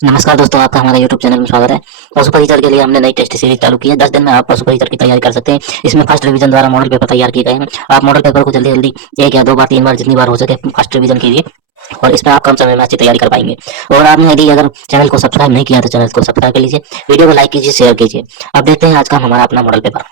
नमस्कार दोस्तों, आपका हमारे YouTube चैनल में स्वागत है। पशु परिचर के लिए हमने नई टेस्ट सीरीज चालू की है। 10 दिन में आप पशु परिचर की तैयारी कर सकते हैं। इसमें फर्स्ट रिवीजन द्वारा मॉडल पेपर तैयार किए गए हैं। आप मॉडल पेपर को जल्दी जल्दी एक या दो बार, तीन बार, जितनी बार हो सके फर्स्ट रिवीजन कीजिए और इसमें आप कम समय में अच्छी तैयारी कर पाएंगे। और आपने यदि अगर चैनल को सब्सक्राइब नहीं किया तो चैनल को सब्सक्राइब कर लीजिए, वीडियो को लाइक कीजिए, शेयर कीजिए। अब देखते हैं आज का हमारा अपना मॉडल पेपर।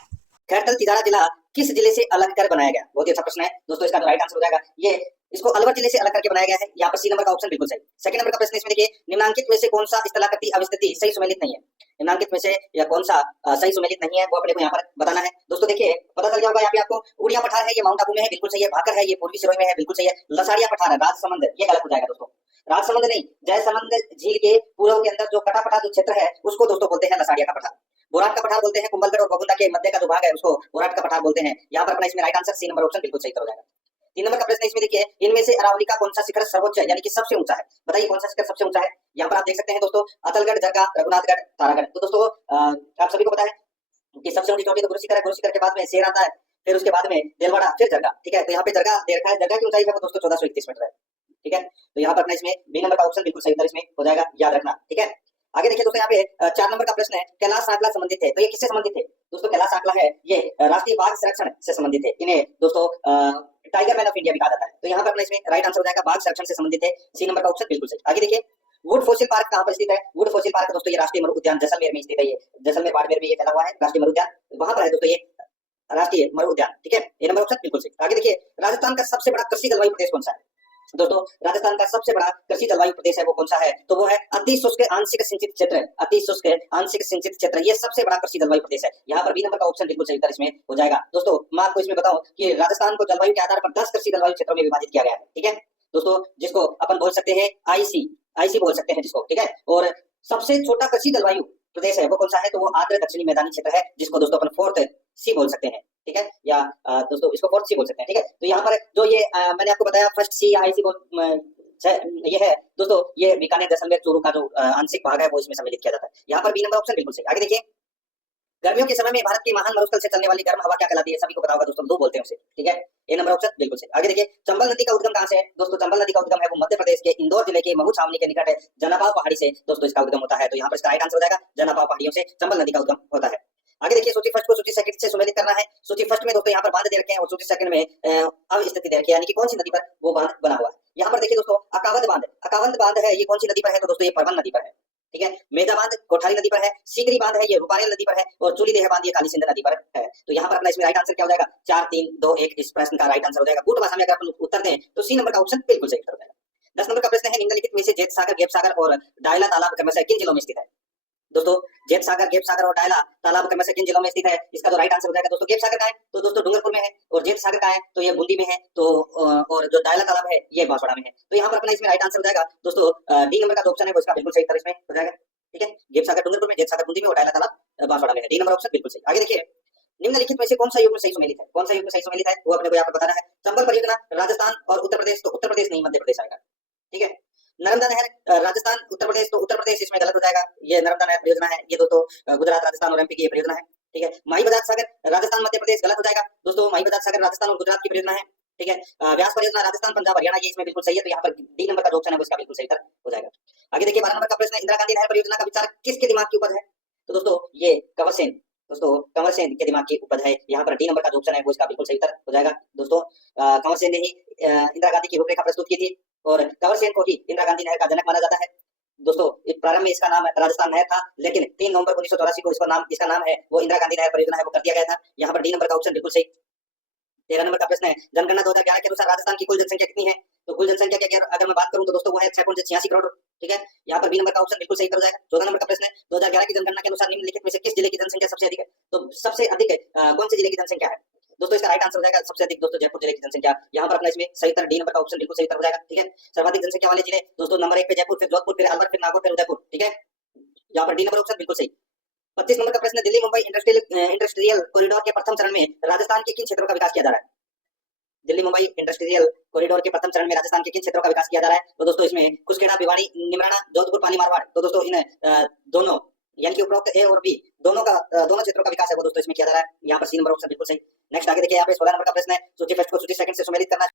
खैरतल तिजारा जिला किस जिले से अलग कर बनाया गया? बहुत ही अच्छा प्रश्न है दोस्तों। इसका राइट आंसर हो जाएगा ये, इसको अलवर जिले से अलग करके बनाया गया है। यहाँ पर सी नंबर का ऑप्शन बिल्कुल सही। सेकंड नंबर का प्रश्न इसमें देखिए, निम्नांकित में से कौन सा स्थलाकृति अवस्थिति सही सुमेलित नहीं है? निम्नांकित में से या कौन सा सही सुमेलित नहीं है वो अपने को यहाँ पर बताना है। दोस्तों देखिए, पता चल गया होगा यहाँ पे आपको। उड़िया पठार है, ये माउंट आबू में है, बिल्कुल सही है। भाकर है, ये पूर्वी सिरोही में है, बिल्कुल सही है। लसाड़िया पठार है, राजसमंद, ये गलत हो जाएगा दोस्तों। राजसमंद नहीं, जयसमंद झील के पूर्व के अंदर जो कटापटा जो क्षेत्र है उसको दोस्तों बोलते हैं लसाड़िया का पठार। बोराट का पठार बोलते हैं कुंभलगढ़ और बगुंडा के मध्य का जो भाग है उसको बोराट का पठार बोलते हैं। यहाँ पर अपना इसमें right answer C number option बिल्कुल सही हो जाएगा। 3 नंबर का प्रश्न इसमें देखिए, इनमें से अरावली का कौन सा शिखर सर्वोच्च है, यानी कि सबसे ऊंचा है? बताइए कौन सा शिखर सबसे ऊंचा है। यहाँ पर आप देख सकते हैं दोस्तों, अतलगढ़, जरगा, रघुनाथगढ़, तारागढ़। तो दोस्तों आप सभी को पता है कि सबसे ऊंची चोटी तो गुरु शिखर है। गुरु शिखर के बाद में शेर आता है, फिर उसके बाद में देलवाड़ा, फिर जरगा। ठीक है, तो यहाँ पे जरगा दे रखा है। जरगा की ऊंचाई है वो दोस्तों 1431 मीटर है। ठीक है, तो यहाँ पर अपना इसमें बी नंबर का ऑप्शन बिल्कुल सही उत्तर इसमें हो जाएगा, याद रखना। ठीक है, आगे देखिए दोस्तों, यहाँ पे 4 नंबर का प्रश्न है, कैलाश सांकला संबंधित है, तो ये किससे संबंधित है? दोस्तों कैलाश सांकला है ये राष्ट्रीय बाघ संरक्षण से संबंधित है। इन्हें दोस्तों टाइगर मैन ऑफ इंडिया भी कहा जाता है। तो यहाँ पर अपना इसमें राइट आंसर हो जाएगा, बाघ संरक्षण से संबंधित है, सी नंबर का ऑप्शन बिल्कुल सही। आगे देखिए, वुड फॉसिल पार्क कहाँ पर स्थित है? वुड फॉसिल पार्क दोस्तों ये राष्ट्रीय मरु उद्यान जैसलमेर में स्थित है। ये जैसलमेर बाड़मेर में ये फैला हुआ है राष्ट्रीय मरु उद्यान, वहां पर है दोस्तों ये राष्ट्रीय मरु उद्यान। ठीक है, ये नंबर ऑप्शन बिल्कुल सही। आगे देखिए, राजस्थान का सबसे बड़ा कृषि जलवायु प्रदेश कौन सा है? दोस्तों राजस्थान का सबसे बड़ा कृषि जलवायु प्रदेश है वो कौन सा है? तो वो है अति शुष्क आंशिक सिंचित क्षेत्र। अति शुष्क आंशिक सिंचित क्षेत्र ये सबसे बड़ा कृषि जलवायु प्रदेश है। यहाँ पर बी नंबर का ऑप्शन बिल्कुल सही उत्तर इसमें हो जाएगा। दोस्तों मैं आपको इसमें बताऊं कि राजस्थान को जलवायु के आधार पर 10 कृषि जलवायु क्षेत्रों में विभाजित किया गया है। ठीक है दोस्तों, जिसको अपन बोल सकते हैं आईसी, आईसी बोल सकते हैं जिसको। ठीक है, और सबसे छोटा कृषि जलवायु प्रदेश है वो कौन सा है? तो वो आर्द्र दक्षिणी मैदानी क्षेत्र है, जिसको दोस्तों अपन फोर्थ सी बोल सकते हैं। ठीक है, या दोस्तों इसको फोर्थ सी बोल सकते हैं। ठीक है, तो यहाँ पर जो ये मैंने आपको बताया फर्स्ट सी या आईसी ये है दोस्तों, ये बीकानेर, जैसलमेर, चूरू का जो आंशिक भाग है वो इसमें सम्मिलित किया जाता है। यहाँ पर बी नंबर ऑप्शन बिल्कुल सही। आगे देखिए, गर्मियों के समय में भारत की महान मरुस्थल से चलने वाली गर्म हवा क्या कहलाती है? सभी को पता होगा दोस्तों, दो बोलते हैं उसे। ठीक है, ये नंबर ऑप्शन बिल्कुल सही। आगे देखिए, चंबल नदी का उद्गम कहां से है? दोस्तों चंबल नदी का उद्गम है वो मध्य प्रदेश के इंदौर जिले के महू छावनी के निकट है, जनापाव पहाड़ी से दोस्तों इसका उद्गम होता है। तो यहाँ पर इसका राइट आंसर हो जाएगा, जनापाव पहाड़ियों से चंबल नदी का उद्गम होता है। आगे देखिए, सूची फर्स्ट को सूची सेकंड से सुमेलित करना है। सूची फर्स्ट में दोस्तों यहाँ पर बांध दे रखे हैं और सूची सेकंड में अवस्थिति दे रखी है, यानी कि कौन सी नदी पर वो बांध बना हुआ है। यहाँ पर देखिए दोस्तों, अकावंत बांध, अकावंत बांध है ये कौन सी नदी पर है? तो दोस्तों ये परवन नदी पर है। ठीक है, मेधा बांध कोठारी नदी पर है, सीकरी बांध है ये रूपारेल नदी पर है, और चूली देह बांध ये काली सिंध नदी पर है। तो यहाँ पर अपना इसमें राइट आंसर क्या हो जाएगा? 4 3 2 1 इस प्रश्न का राइट आंसर हो जाएगा। गुट भाषा में अगर अपन उत्तर दें तो सी नंबर का ऑप्शन बिल्कुल सही हो जाएगा। 10 नंबर का प्रश्न है, निम्नलिखित में से जेत सागर, गेप सागर और डायला तालाब क्रमशः किन जिलों में स्थित है? दोस्तों जेत सागर, गेप सागर और डायला तालाब क्रमशः किन जिलों में स्थित है? इसका जो राइट आंसर हो जाएगा दोस्तों, गेप सागर का है तो दोस्तों डूंगरपुर में है, और जेत सागर का है तो ये बूंदी में है, तो और जो डायला तालाब है ये बांसवाड़ा में है। तो यहाँ पर अपना इसमें राइट आंसर हो जाएगा दोस्तों डी नंबर का जो ऑप्शन है वो इसका बिल्कुल सही उत्तर इसमें हो जाएगा। ठीक है, गेप सागर डूंगरपुर में, जेत सागर बूंदी में और डायला तालाब बांसवाड़ा में है। डी नंबर ऑप्शन बिल्कुल सही। आगे देखिए, निम्नलिखित में से कौन सा युग्म सही सुमेलित है? कौन सा युग्म सही सुमेलित है वो अपने को यहाँ पर बताना है। चंबल परियोजना राजस्थान और उत्तर प्रदेश, तो उत्तर प्रदेश नहीं मध्य प्रदेश आएगा। ठीक है, नर्मदा नहर राजस्थान उत्तर प्रदेश, तो उत्तर प्रदेश इसमें गलत हो जाएगा। ये नर्मदा नहर परियोजना है ये दोस्तों गुजरात, राजस्थान और एमपी की ये परियोजना है। ठीक है, माही बजाज सागर राजस्थान मध्य प्रदेश गलत हो जाएगा दोस्तों, माही बजाज सागर राजस्थान और गुजरात की परियोजना है। ठीक है, व्यास परियोजना राजस्थान, पंजाब, हरियाणा, ये इसमें बिल्कुल सही है। तो यहाँ पर डी नंबर का जो ऑप्शन है वो इसका बिल्कुल सही उत्तर हो जाएगा। आगे देखिए, 12 नंबर का प्रश्न है, इंदिरा गांधी नहर परियोजना का विचार किसके दिमाग की उपज है? तो दोस्तों ये कंवर सेन, दोस्तों कंवर सेन के दिमाग की उपज है। यहाँ पर डी नंबर का जो ऑप्शन है वो इसका बिल्कुल सही उत्तर हो जाएगा। दोस्तों कंवर सेन ने ही इंदिरा गांधी की रूपरेखा प्रस्तुत की थी, और कंवर सेन को ही इंदिरा गांधी नहर का जनक माना जाता है। दोस्तों प्रारंभ में इसका नाम राजस्थान नहर था, लेकिन 3 नवंबर 1984 को इसका नाम है वो इंदिरा गांधी नहर परियोजना है वो कर दिया गया था। यहाँ पर डी नंबर का ऑप्शन बिल्कुल सही। 13 नंबर का प्रश्न है, जनगणना 2011 के अनुसार राजस्थान की कुल जनसंख्या कितनी है? तो कुल जनसंख्या की अगर मैं बात करूं तो दोस्तों वो है 6.86 करोड़। ठीक है, यहाँ पर बी नंबर का ऑप्शन बिल्कुल सही कर जाएगा। 14 नंबर का प्रश्न है, 2011 की जनगणना के अनुसार निम्नलिखित में से किस जिले की जनसंख्या सबसे अधिक है? तो सबसे अधिक कौन से जिले की जनसंख्या है? दोस्तों इसका राइट आंसर हो जाएगा सबसे अधिक दोस्तों जयपुर जिले की जनसंख्या। यहाँ पर अपना इसमें सही उत्तर डी नंबर का ऑप्शन बिल्कुल सही उत्तर हो जाएगा। ठीक है, सर्वाधिक जनसंख्या वाले जिले दोस्तों नंबर 1 पे जयपुर, फिर जोधपुर, फिर अलवर, फिर नागौर, फिर उदयपुर। ठीक है, यहाँ पर डी नंबर ऑप्शन बिल्कुल सही। 25 नंबर का प्रश्न है, दिल्ली मुंबई इंडस्ट्रियल कॉरिडोर के प्रथम चरण में राजस्थान के किन क्षेत्रों का विकास किया जा रहा है? दिल्ली मुंबई इंडस्ट्रियल कॉरिडोर के प्रथम चरण में राजस्थान के किन क्षेत्रों का विकास किया जा रहा है? तो दोस्तों इसमें कुसखेड़ा, भिवाड़ी, निमराना, जोधपुर, पाली, मारवाड़। तो दोस्तों इन दोनों यानी कि उपरोक्त ए और बी दोनों क्षेत्रों का विकास है वो दोस्तों इसमें किया जा रहा है। यहाँ पर सी नंबर ऑप्शन बिल्कुल सही। नेक्स्ट आगे देखिए, यहाँ पे 16 नंबर का प्रश्न है, सूची फर्स्ट को सूची सेकंड से सुमेलित करना है।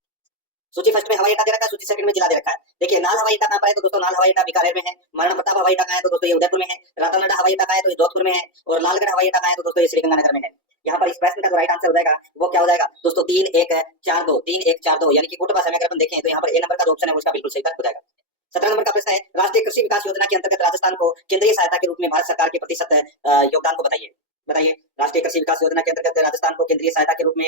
सूची फर्स्ट में हवाई अड्डा दे रखा है, सूची सेकंड में जिला दे रखा है। देखिए नाल हवाई अड्डा कहां पर है, तो दोस्तों नाल हवाई अड्डा बीकानेर में है। महाराणा प्रताप हवाई अड्डा कहां है, तो दोस्तों ये उदयपुर में है। रातानाडा हवाई अड्डा कहां है, तो ये जोधपुर में है। और लालगढ़ हवाई अड्डा कहां है, तो दोस्तों ये श्रीगंगानगर में है। यहाँ पर इस प्रश्न का जो राइट आंसर हो जाएगा वो क्या हो जाएगा दोस्तों, 3-1-4-2 यानी कि कुटुंब समय अगर अपन देखें तो यहाँ पर ए नंबर का जो ऑप्शन है वो इसका बिल्कुल सही उत्तर हो जाएगा। 17 नंबर का प्रश्न है, राष्ट्रीय कृषि विकास योजना के अंतर्गत राजस्थान को केंद्रीय सहायता के रूप में भारत सरकार के प्रतिशत योगदान को बताइए। बताइए राष्ट्रीय कृषि विकास योजना के अंतर्गत राजस्थान को केंद्रीय सहायता के रूप में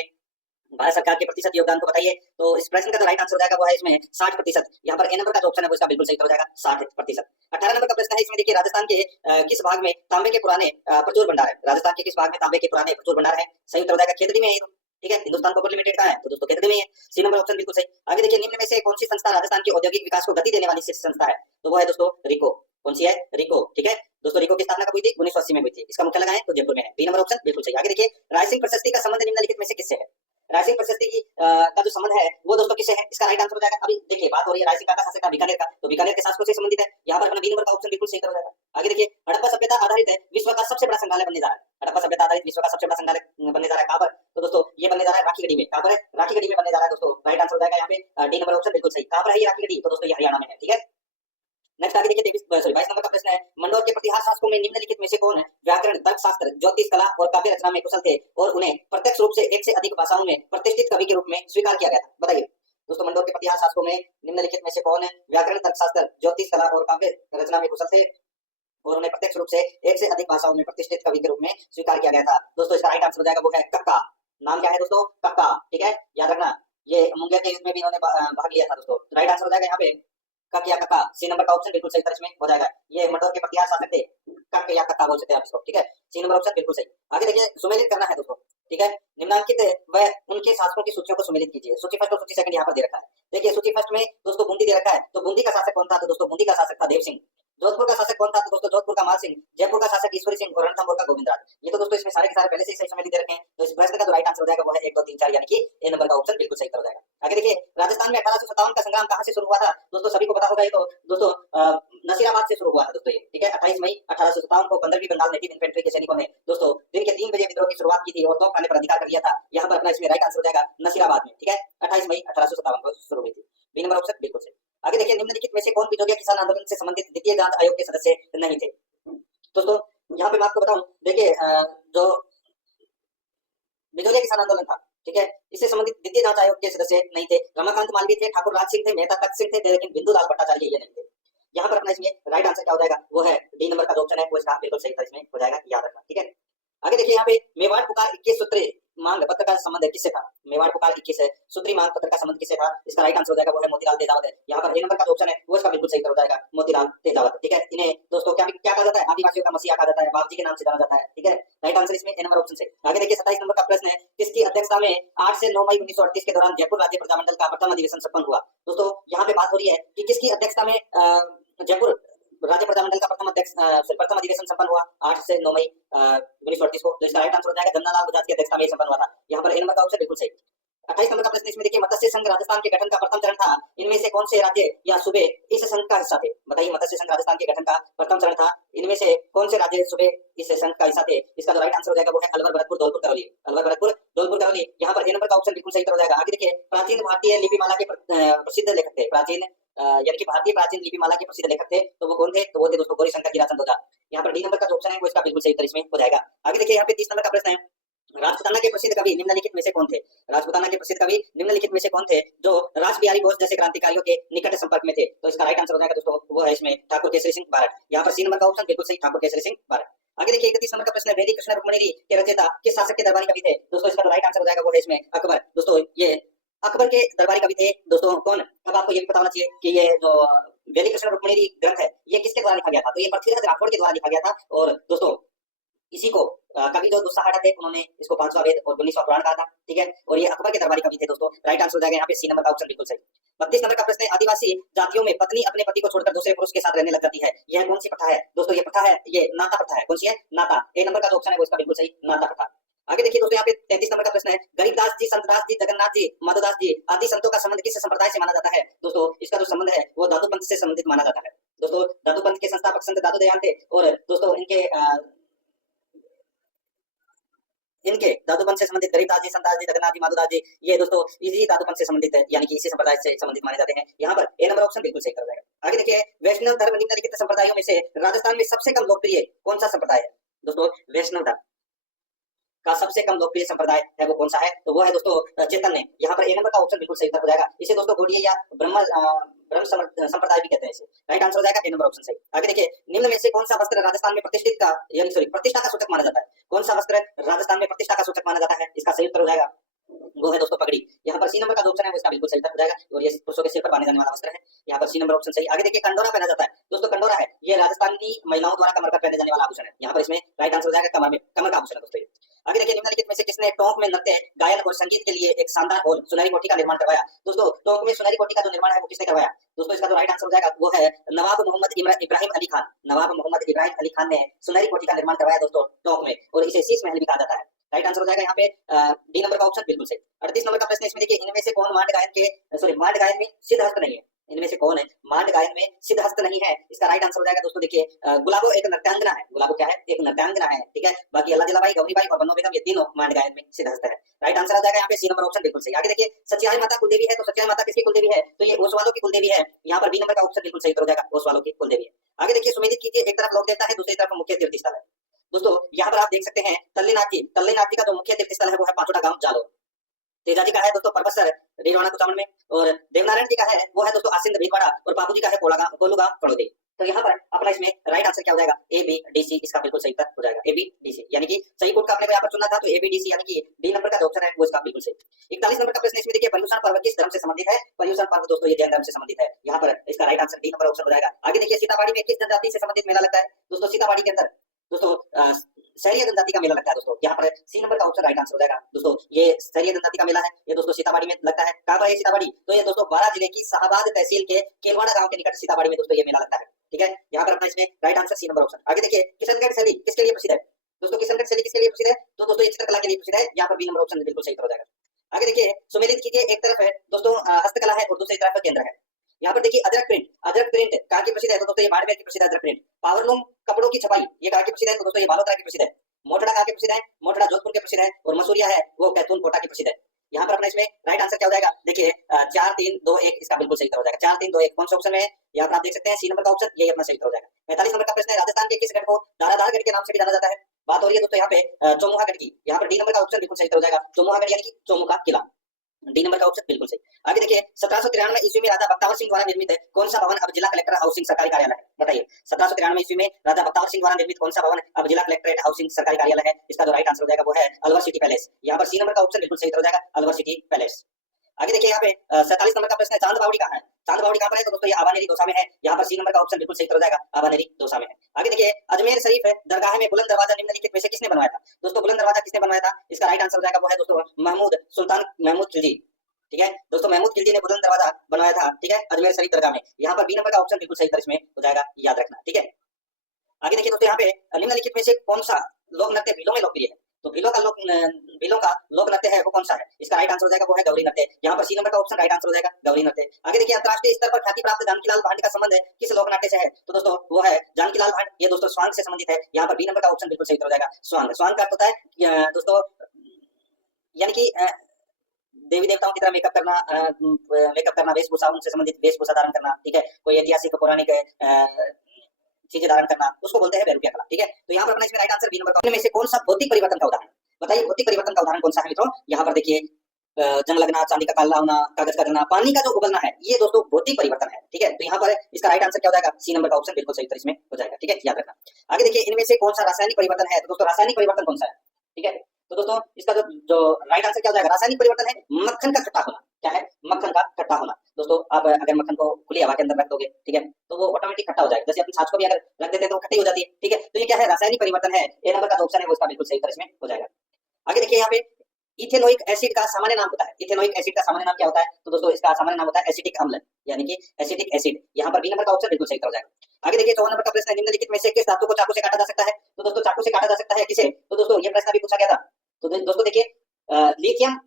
भारत सरकार के प्रतिशत योगदान को बताइए। तो इस प्रश्न का जो राइट आंसर हो जाएगा वो है इसमें 60%। यहाँ पर ए नंबर का जो ऑप्शन है वो इसका बिल्कुल सही हो जाएगा 60%। 18 नंबर का प्रश्न है, इसमें देखिए राजस्थान के किस भाग में तांबे के पुराने प्रचुर भंडार है। राजस्थान के किस भाग में तांबे के पुराने प्रचुर भंडार है, सही उत्तर हो जाएगा खेतड़ी में है। ठीक है, हिंदुस्तान कॉपर लिमिटेड का है तो दोस्तों खेतड़ी में है। सी नंबर ऑप्शन बिल्कुल सही। आगे देखिए निम्न में से कौन सी संस्था राजस्थान के औद्योगिक विकास को गति देने वाली संस्था है, तो वो है दोस्तों रिको। कौन सी है, रिको। ठीक है दोस्तों, रिको की स्थापना कब हुई थी, 1980 में हुई थी। इसका मुख्यालय है तो जयपुर में है। बी नंबर ऑप्शन बिल्कुल सही। आगे देखिए रायसिंह प्रशस्ति का संबंध निम्नलिखित में से किससे है। रायसिंह प्रशस्ति की का जो संबंध है वो दोस्तों किससे है, इसका राइट आंसर हो जाएगा। अभी देखिए बात हो रही है रायसिंह का शासक था बीकानेर का, तो बीकानेर के शासकों से संबंधित है। यहाँ पर अपना बी नंबर का ऑप्शन बिल्कुल सही हो जाएगा। आगे देखिए हड़प्पा सभ्यता आधारित है विश्व का सबसे बड़ा संग्रहालय बनने जा रहा है। हड़प्पा सभ्यता आधारित विश्व का सबसे बड़ा संग्रहालय बनने जा रहा है कहाँ पर, तो दोस्तों ये बनने जा रहा है राखीगढ़ी में। कहाँ पर है, राखीगढ़ी में बनने जा रहा है दोस्तों। राइट आंसर हो जाएगा यहाँ पे डी नंबर ऑप्शन बिल्कुल सही। कहाँ पर है ये राखीगढ़ी, तो दोस्तों ये हरियाणा में है। ठीक है नेक्स्ट आगे देखिए 22 नंबर का प्रश्न है, मंडोर के प्रतिहार शासकों में निम्नलिखित में से कौन व्याकरण, तर्कशास्त्र, ज्योतिष कला और काव्य रचना में कुशल थे और उन्हें प्रत्यक्ष रूप से एक से अधिक भाषाओं में प्रतिष्ठित कवि के रूप में स्वीकार किया गया था। बताइए दोस्तों मंडोर के प्रतिहार शासकों में निम्नलिखित में से कौन व्याकरण, तर्कशास्त्र, ज्योतिष कला और काव्य रचना में कुशल थे और उन्हें प्रत्यक्ष रूप से एक से अधिक भाषाओं में प्रतिष्ठित कवि के रूप में स्वीकार किया गया था। दोस्तों इसका राइट आंसर हो जाएगा वो है कक्का। नाम क्या है दोस्तों, कक्का। ठीक है याद रखना, ये मुंगेर के युद्ध में भी इन्होंने भाग लिया था दोस्तों। राइट आंसर हो जाएगा यहाँ पे कक या कक्का। सी नंबर का ऑप्शन बिल्कुल सही इसमें हो जाएगा। ये मंडोर के प्रतिहार शासक थे, कक या कक्का बोल सकते हैं आप इसको। ठीक है सी नंबर ऑप्शन बिल्कुल सही। आगे देखिए सुमेलित करना है दोस्तों। ठीक है निम्नलिखित व उनके शासकों की सूचियों को सुमेलित कीजिए। सूची फर्स्ट और सूची सेकंड यहाँ पर दे रखा है। देखिए सूची फर्स्ट में दोस्तों बूंदी दे रखा है, तो बूंदी का शासक कौन था, तो दोस्तों बूंदी का शासक था देव सिंह। जोधपुर का शासक कौन था, तो दोस्तों जोधपुर का माल सिंह। जयपुर का शासक ईश्वरी सिंह और रणथंभौर का गोविंदराज। ये तो दोस्तों इसमें सारे के सारे पहले से ही सही सम्मिलित दे रखे हैं। तो इस प्रश्न का जो राइट आंसर हो जाएगा वो है 1 2 3 4 यानी कि ए नंबर का ऑप्शन बिल्कुल सही हो जाएगा। आगे देखिए राजस्थान में 1857 का संग्राम कहां से शुरू हुआ था, दोस्तों सभी को पता होगा ये तो दोस्तों नसीराबाद से शुरू हुआ था दोस्तों ये। ठीक है 28 मई 1857 को 15वीं बंगाल नेटिव इन्फेंट्री के सैनिकों ने दोस्तों दिन के 3 बजे विद्रोह की शुरुआत की थी और तोप खाने पर अधिकार कर लिया था। यहाँ पर अपना इसमें राइट आंसर हो जाएगा नसीराबाद में। ठीक है 28 मई 1857 को शुरू हुई थी। बी नंबर ऑप्शन बिल्कुल सही। आगे देखिए निम्नलिखित में से कौन बिजोलिया किसान आंदोलन से संबंधित द्वितीय जांच आयोग के सदस्य नहीं थे। दोस्तों यहाँ पे मैं आपको बताऊं, देखिए जो बिजोलिया किसान आंदोलन था, ठीक है इससे संबंधित द्वितीय जांच आयोग के सदस्य नहीं थे। रमाकांत मालवीय थे, ठाकुर राज सिंह थे, मेहता तख्त सिंह थे, लेकिन बिंदुलाल भट्टाचार्य ये नहीं थे। यहाँ पर अपना इसमें राइट आंसर क्या हो जाएगा वो है डी नंबर का जो ऑप्शन है वो इसका बिल्कुल सही इसमें हो जाएगा, याद रखना। ठीक है आगे देखिए यहाँ पे मेवाड़ पुकार 21 सूत्री मांग पत्र का संबंध किससे था। मेवाड़ पुकार 21 सूत्री मांग पत्र का संबंध किससे था, इसका राइट आंसर हो जाएगा वो है मोतीलाल तेजावत है। यहाँ पर ए नंबर का जो ऑप्शन है वो इसका बिल्कुल सही हो जाएगा, मोतीलाल तेजावत। ठीक है इन्हें दोस्तों क्या कहा जाता है, आदिवासियों का मसीहा कहा जाता है, बाबू जी के नाम से जाना जाता है। ठीक है राइट आंसर इसमें ए नंबर ऑप्शन से। आगे देखिए 27 नंबर का प्रश्न है, किसकी अध्यक्षता में 8 से 9 मई 1938 के दौरान जयपुर राज्य प्रजामंडल का प्रथम अधिवेशन संपन्न हुआ। दोस्तों यहाँ पे बात हो रही है कि किसकी अध्यक्षता में जयपुर राज्य प्रजामंडल का प्रथम अधिवेशन संपन्न हुआ 8 से 9 मई 1938 को। तो इसका राइट आंसर हो जाएगा जमनालाल बजाज की अध्यक्षता में संपन्न हुआ था। यहाँ पर ए नंबर का ऑप्शन बिल्कुल सही। 28 नंबर का प्रश्न इसमें देखिए मत्स्य संघ राजस्थान के गठन का प्रथम चरण था, इनमें से कौन से राज्य या सूबे इस संघ का हिस्सा थे। बताइए मत्स्य संघ राजस्थान के गठन का प्रथम चरण था, इनमें से कौन से राज्य सूबे इस संघ का हिस्सा थे। इसका जो राइट आंसर हो जाएगा वो है अलवर, भरतपुर, धौलपुर, करौली। अलवर, भरतपुर, धौलपुर, करौली। यहाँ पर ए नंबर का ऑप्शन बिल्कुल सही हो जाएगा। आगे देखिए प्राचीन भारतीय लिपिमाला के प्रसिद्ध लेखक थे, प्राचीन यानी कि भारतीय प्राचीन लिपिमाला के प्रसिद्ध लेखक थे, तो वो कौन थे, तो वो थे दोस्तों गौरीशंकर हीराचंद ओझा। यहाँ पर डी नंबर का जो ऑप्शन है वो इसका बिल्कुल सही उत्तर इसमें हो जाएगा। आगे देखिए यहाँ पे 30 नंबर का प्रश्न है, राजपुताना के प्रसिद्ध कवि निम्नलिखित में से कौन थे। राजपुताना के प्रसिद्ध कवि निम्नलिखित में से कौन थे जो रास बिहारी बोस जैसे क्रांतिकारियों के निकट संपर्क में थे। तो इसका राइट आंसर हो जाएगा दोस्तों वो है इसमें ठाकुर केसरी सिंह बारट। यहाँ पर सी नंबर का ऑप्शन बिल्कुल सही, ठाकुर केसरी सिंह बारट। आगे देखिए 31 नंबर का प्रश्न है, वैदिक कृष्ण रुक्मिणी के रचयिता किस शासक के दरबारी कवि थे। दोस्तों इसका राइट आंसर हो जाएगा वो है इसमें अकबर। दोस्तों ये अकबर के दरबारी कवि थे दोस्तों कौन। अब आपको ये भी पता होना चाहिए कि ये जो वैदिक कृष्ण रुक्मिणी ग्रंथ है ये किसके द्वारा लिखा गया था, तो ये पृथ्वीराज राठौड़ के द्वारा लिखा गया था। और दोस्तों इसी को कवि जो दुस्साहड़ा थे उन्होंने इसको 5वां वेद और 19वां पुराण कहा था। ठीक है और ये अकबर के दरबारी कवि थे दोस्तों। राइट आंसर हो जाएगा यहाँ पे सी नंबर का ऑप्शन बिल्कुल सही। 32 नंबर का प्रश्न है, आदिवासी जातियों में पत्नी अपने पति को छोड़कर दूसरे पुरुष के साथ रहने लग जाती है, यह कौन सी प्रथा है। दोस्तों ये प्रथा है, ये नाता प्रथा है। कौन सी है, नाता। ए नंबर का जो ऑप्शन है वो इसका बिल्कुल सही, नाता प्रथा। आगे देखिए दोस्तों यहाँ पे 33 नंबर का प्रश्न है, गरीबदास जी, संतदास जी, जगन्नाथ जी, माधवदास जी आदि संतों का संबंध किस संप्रदाय से माना जाता है। दोस्तों इसका जो संबंध है वो धातु पंथ से संबंधित माना जाता है। दोस्तों धातु पंथ के संस्थापक संत दादू दयाल थे और दोस्तों इनके इनके धातुपन से संबंधित गरीबदास जी, संतदास जी, जगन्नाथ जी, माधवदास जी, ये दोस्तों इसी धातुपन से संबंधित है, यानी कि इसी संप्रदाय से संबंधित माने जाते हैं। यहाँ पर ए नंबर ऑप्शन बिल्कुल सही कर जाएगा। आगे देखिए, वैष्णव धर्म निम्नलिखित संप्रदायों में से राजस्थान में सबसे कम लोकप्रिय कौन सा संप्रदाय है? दोस्तों वैष्णव धर्म का सबसे कम लोकप्रिय संप्रदाय है वो कौन सा है? तो वो है दोस्तों चैतन्य। यहाँ पर ए नंबर का ऑप्शन बिल्कुल सही उत्तर हो जाएगा। इसे दोस्तों गौड़ीय या ब्रह्म संप्रदाय भी कहते हैं इसे। राइट आंसर हो जाएगा ए नंबर ऑप्शन सही। आगे देखिए, निम्न में से कौन सा वस्त्र राजस्थान में प्रतिष्ठित का यानी सॉरी प्रतिष्ठा का सूचक माना जाता है? कौन सा वस्त्र राजस्थान में प्रतिष्ठा का सूचक माना जाता है? इसका सही उत्तर हो जाएगा वो है दोस्तों पगड़ी। यहाँ पर सी नंबर का जो ऑप्शन है वो इसका बिल्कुल सही उत्तर हो जाएगा और ये पुरुषों के सिर पर बांधे जाने वाला वस्त्र है। यहाँ पर सी नंबर ऑप्शन सही। आगे देखिए, कंडोरा पहना जाता है। दोस्तों कंडोरा है ये राजस्थानी महिलाओं द्वारा कमर पर पहने जाने वाला आभूषण है। यहाँ पर इसमें राइट आंसर हो जाएगा कमर का आभूषण है दोस्तों। आगे देखिए, निम्नलिखित में से किसने टोंक में नृत्य, गायन और संगीत के लिए एक शानदार हॉल सुनहरी कोठी का निर्माण करवाया? दोस्तों टोंक में सुनहरी कोठी का जो निर्माण है वो किसने करवाया? दोस्तों इसका जो राइट आंसर हो जाएगा वो है नवाब मोहम्मद इब्राहिम अली खान। नवाब मोहम्मद इब्राहिम अली खान ने सुनहरी कोठी का निर्माण करवाया दोस्तों टोंक में, और इसे शीश महल भी कहा जाता है। राइट आंसर हो जाएगा यहाँ पे डी नंबर का ऑप्शन बिल्कुल सही। 38 नंबर का प्रश्न इसमें देखिए, इनमें से कौन मांड गायन में सिद्धहस्त नहीं है? इनमें से कौन है मांड गायन में सिद्धहस्त नहीं है? इसका राइट आंसर हो जाएगा दोस्तों देखिए, गुलाबो एक नृत्यांगना है। गुलाबो क्या है? एक नृत्यांगना है, ठीक है। बाकी अल्लाह जलाबाई, गौरीबाई और बन्नो बेगम ये तीनों मांड गायन में सिद्धहस्त है। राइट आंसर आ जाएगा यहाँ पे सी नंबर ऑप्शन बिल्कुल सही। आगे देखिए, सचियाई माता कुलदेवी है, तो सचियाई माता किसकी कुलदेवी है? तो ये ओसवालों की कुलदेवी है। यहाँ पर बी नंबर का ऑप्शन बिल्कुल सही हो जाएगा, ओसवालों की कुलदेवी है। आगे देखिए, सुमेलित कीजिए, एक तरफ लोक देवता है, दूसरी तरफ मुख्य तीर्थ स्थल है। दोस्तों यहाँ पर आप देख सकते हैं तल्लीनाथ जी का जो मुख्य तीर्थ स्थल है वो है पांचोटा गांव जालोर। तेजा जी का है दोस्तों परबसर रीरवाणा कुचामन में, और देवनारायण जी का है वो है दोस्तों आसिंद भीलवाड़ा, और बाबू जी का है गोलूगांव कड़ोदी। तो यहाँ पर अपना इसमें राइट आंसर क्या हो जाएगा? ए बी डी सी, इसका बिल्कुल सही उत्तर हो जाएगा ए बी डी सी, यानी कि सही कोड का अपने को यहाँ पर चुनना था, तो ए बी डी सी यानी कि डी नंबर का जो ऑप्शन है वो इसका बिल्कुल सही। 41 नंबर का प्रश्न इसमें देखिए, पर्युषण पर्व किस धर्म से संबंधित है? पर्युषण पर्व दोस्तों ये जैन धर्म से संबंधित है। यहाँ पर इसका right answer D number option हो जाएगा। आगे देखिए, सीताबाड़ी में किस जनजाति से संबंधित मेला लगता है? दोस्तों सीताबाड़ी के अंदर दोस्तों सहरिया जनजाति का मेला लगता है दोस्तों। यहाँ पर सी नंबर का ऑप्शन राइट आंसर हो जाएगा दोस्तों, ये सहरिया जनजाति का मेला है, ये दोस्तों सीताबाड़ी में लगता है। कहाँ पर है सीताबाड़ी? तो ये दोस्तों बारां जिले की शाहबाद तहसील के केलवाड़ा गांव के निकट सीताबाड़ी में दोस्तों ये मेला लगता है, ठीक है। यहाँ पर अपना इसमें right answer C number option. आगे देखिए, किशनगढ़ शैली किसके लिए प्रसिद्ध है? दोस्तों किशनगढ़ शैली किसके लिए प्रसिद्ध है? तो दोस्तों ये चित्रकला के लिए प्रसिद्ध है। यहाँ पर बी नंबर ऑप्शन बिल्कुल सही हो जाएगा। आगे देखिए, सुमेलित कीजिए, एक तरफ है दोस्तों हस्तकला है और दूसरी तरफ केंद्र है। यहाँ पर देखिए, अजरक प्रिंट कहाँ की प्रसिद्ध है? तो दोस्तों ये बाड़मेर की प्रसिद्ध है अजरक प्रिंट। पावरलूम कपड़ों की छपाई ये कहाँ की प्रसिद्ध है? तो दोस्तों ये बालोतरा की प्रसिद्ध है। मोटड़ा कहाँ के प्रसिद्ध है? मोटड़ा जोधपुर के प्रसिद्ध है, और मसूरिया है वो कैथून कोटा की प्रसिद्ध है। यहाँ पर अपना इसमें राइट आंसर क्या हो जाएगा? देखिए 4 3 2 1 इसका बिल्कुल सही उत्तर हो जाएगा। 4 3 2 1 कौन सा ऑप्शन है? यहाँ पर आप देख सकते हैं सी नंबर का ऑप्शन, यही अपना सही उत्तर हो जाएगा। 45 नंबर का प्रश्न है, राजस्थान के किस गढ़ को दारादार गढ़ के नाम से भी जाना जाता है? बात हो रही है दोस्तों यहाँ पे चौमुहा गढ़ की। यहाँ पर डी नंबर का ऑप्शन बिल्कुल सही उत्तर हो जाएगा, चौमुहा गढ़ यानी कि चौमू का किला। डी नंबर का ऑप्शन बिल्कुल सही। आगे देखिए, 1793 ईस्वी में राजा बख्तावर सिंह द्वारा निर्मित कौन सा भवन अब जिला कलेक्टर हाउसिंग सरकारी कार्यालय है? बताइए, 1793 ईस्वी में राजा बख्तावर सिंह द्वारा निर्मित कौन सा भवन अब जिला कलेक्ट्रेट हाउसिंग सरकारी कार्यालय है? इसका जो राइट आंसर हो जाएगा वो है अलवर सिटी पैलेस। यहाँ पर सी नंबर का ऑप्शन बिल्कुल सही हो जाएगा, अलवर सिटी पैलेस। आगे देखिए, यहाँ पे 47 नंबर का प्रश्न है, चांद बावड़ी कहाँ है? चांद बावड़ी कहाँ पर है? तो दोस्तों ये आवानेरी दौसा में है। यहाँ पर सी नंबर का ऑप्शन बिल्कुल सही हो जाएगा, आवानेरी दौसा में है। आगे देखिए, अजमेर शरीफ है दरगाह में बुलंद दरवाजा निम्नलिखित में से किसने बनवाया था? दोस्तों बुलंद दरवाजा किसने बनवाया था? इसका राइट आंसर हो जाएगा वो है दोस्तों महमूद सुल्तान महमूद खिलजी, ठीक है। दोस्तों महमूद खिलजी ने बुलंद दरवाजा बनवाया था, ठीक है, अजमेर शरीफ दरगाह में। यहाँ पर बी नंबर का ऑप्शन बिल्कुल सही इसमें हो जाएगा, याद रखना, ठीक है। आगे देखिए दोस्तों, यहाँ पे निम्नलिखित में से कौन सा लोक नृत्य भीलों में लोकप्रिय है? तो भीलों का लोक नृत्य है वो कौन सा है? इसका राइट आंसर हो जाएगा वो है गौरी नृत्य। यहाँ पर सी नंबर का ऑप्शन राइट आंसर हो जाएगा गौरी नृत्य। आगे देखिए, अंतरराष्ट्रीय स्तर पर ख्याति प्राप्त जानकीलाल भांड का संबंध है किस लोक नाट्य से है? तो दोस्तों वो है जानकीलाल भांड, ये दोस्तों स्वांग से संबंधित है। यहाँ पर बी नंबर का ऑप्शन बिल्कुल सही हो जाएगा, स्वांग। स्वांग का अर्थ होता है दोस्तों यानी कि देवी देवताओं की तरह मेकअप करना, वेशभूषा उनसे संबंधित वेशभूषा धारण करना, ठीक है, कोई ऐतिहासिक पौराणिक चीजें धारण करना, उसको बोलते हैं बैरूपिया कला, ठीक है। तो यहाँ पर अपना इसमें राइट आंसर बी नंबर का। में से कौन सा भौतिक परिवर्तन का उदाहरण? बताइए, भौतिक परिवर्तन का उदाहरण कौन सा है मित्रों? यहाँ पर देखिए, जंग लगना, चांदी का काला होना, कागज का जलना, पानी का जो उबलना है, ये दोस्तों भौतिक परिवर्तन है, ठीक है। तो यहाँ पर इसका राइट आंसर क्या हो जाएगा? सी नंबर का ऑप्शन बिल्कुल सही इसमें हो जाएगा, ठीक है, याद रखना। आगे देखिए, इनमें से कौन सा रासायनिक परिवर्तन है? तो दोस्तों रासायनिक परिवर्तन कौन सा है, ठीक है। तो दोस्तों इसका जो राइट आंसर क्या हो जाएगा? रासायनिक परिवर्तन है मक्खन का खट्टा होना। क्या है? मक्खन का खट्टा होना। दोस्तों आप अगर मक्खन को खुली हवा के अंदर रख दोगे, ठीक है, तो वो ऑटोमेटिक खट्टा हो जाएगा। जैसे अपनी छाछ को भी अगर रख देते हैं तो खट्टी हो जाती है, ठीक है। तो ये क्या है? रासायनिक परिवर्तन है। ए नंबर का जो ऑप्शन है वो इसका बिल्कुल सही इसमें हो जाएगा। आगे देखिए, यहाँ पे इथेनोइक एसिड का सामान्य नाम होता है। इथेनोइक एसिड का सामान्य नाम क्या होता है? तो दोस्तों इसका सामान्य नाम होता है एसिटिक अम्ल, यानी कि एसिटिक एसिड। यहाँ पर बी नंबर का ऑप्शन बिल्कुल सही हो जाएगा। आगे देखिए, 54 नंबर का प्रश्न है, निम्नलिखित में से किस धातु को चाकू से काटा जा सकता है? तो दोस्तों चाकू से काटा जा सकता है किसे? तो दोस्तों ये प्रश्न अभी पूछा गया था। तो दोस्तों देखिए, लिथियम,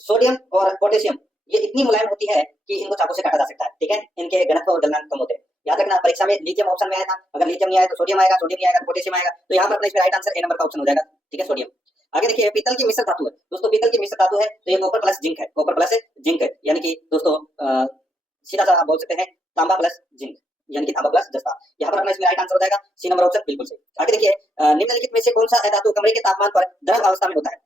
सोडियम और पोटेशियम ये इतनी मुलायम होती है कि इनको चाकू से काटा जा सकता है, ठीक है, इनके घनत्व और गलनांक कम होते हैं। याद रखना परीक्षा में लिथियम ऑप्शन में आया था, अगर लिथियम नहीं आया तो सोडियम आएगा, सोडियम नहीं आएगा तो पोटेशियम आएगा। तो यहाँ पर अपना इसमें राइट आंसर ए नंबर का ऑप्शन हो जाएगा, ठीक है, सोडियम। आगे देखिए पीतल की मिश्र धातु है दोस्तों, पीतल की मिश्र धातु है तो ये कॉपर प्लस जिंक है, कॉपर प्लस जिंक है, यानी कि दोस्तों सीधा सा आप बोल सकते हैं तांबा प्लस जिंक, यानी कि तांबा प्लस जस्ता। यहाँ पर अपना इसमें राइट आंसर हो जाएगा सी नंबर ऑप्शन, बिल्कुल सही। आगे देखिए निम्नलिखित में से कौन सा अधातु कमरे के तापमान पर द्रव अवस्था में होता है?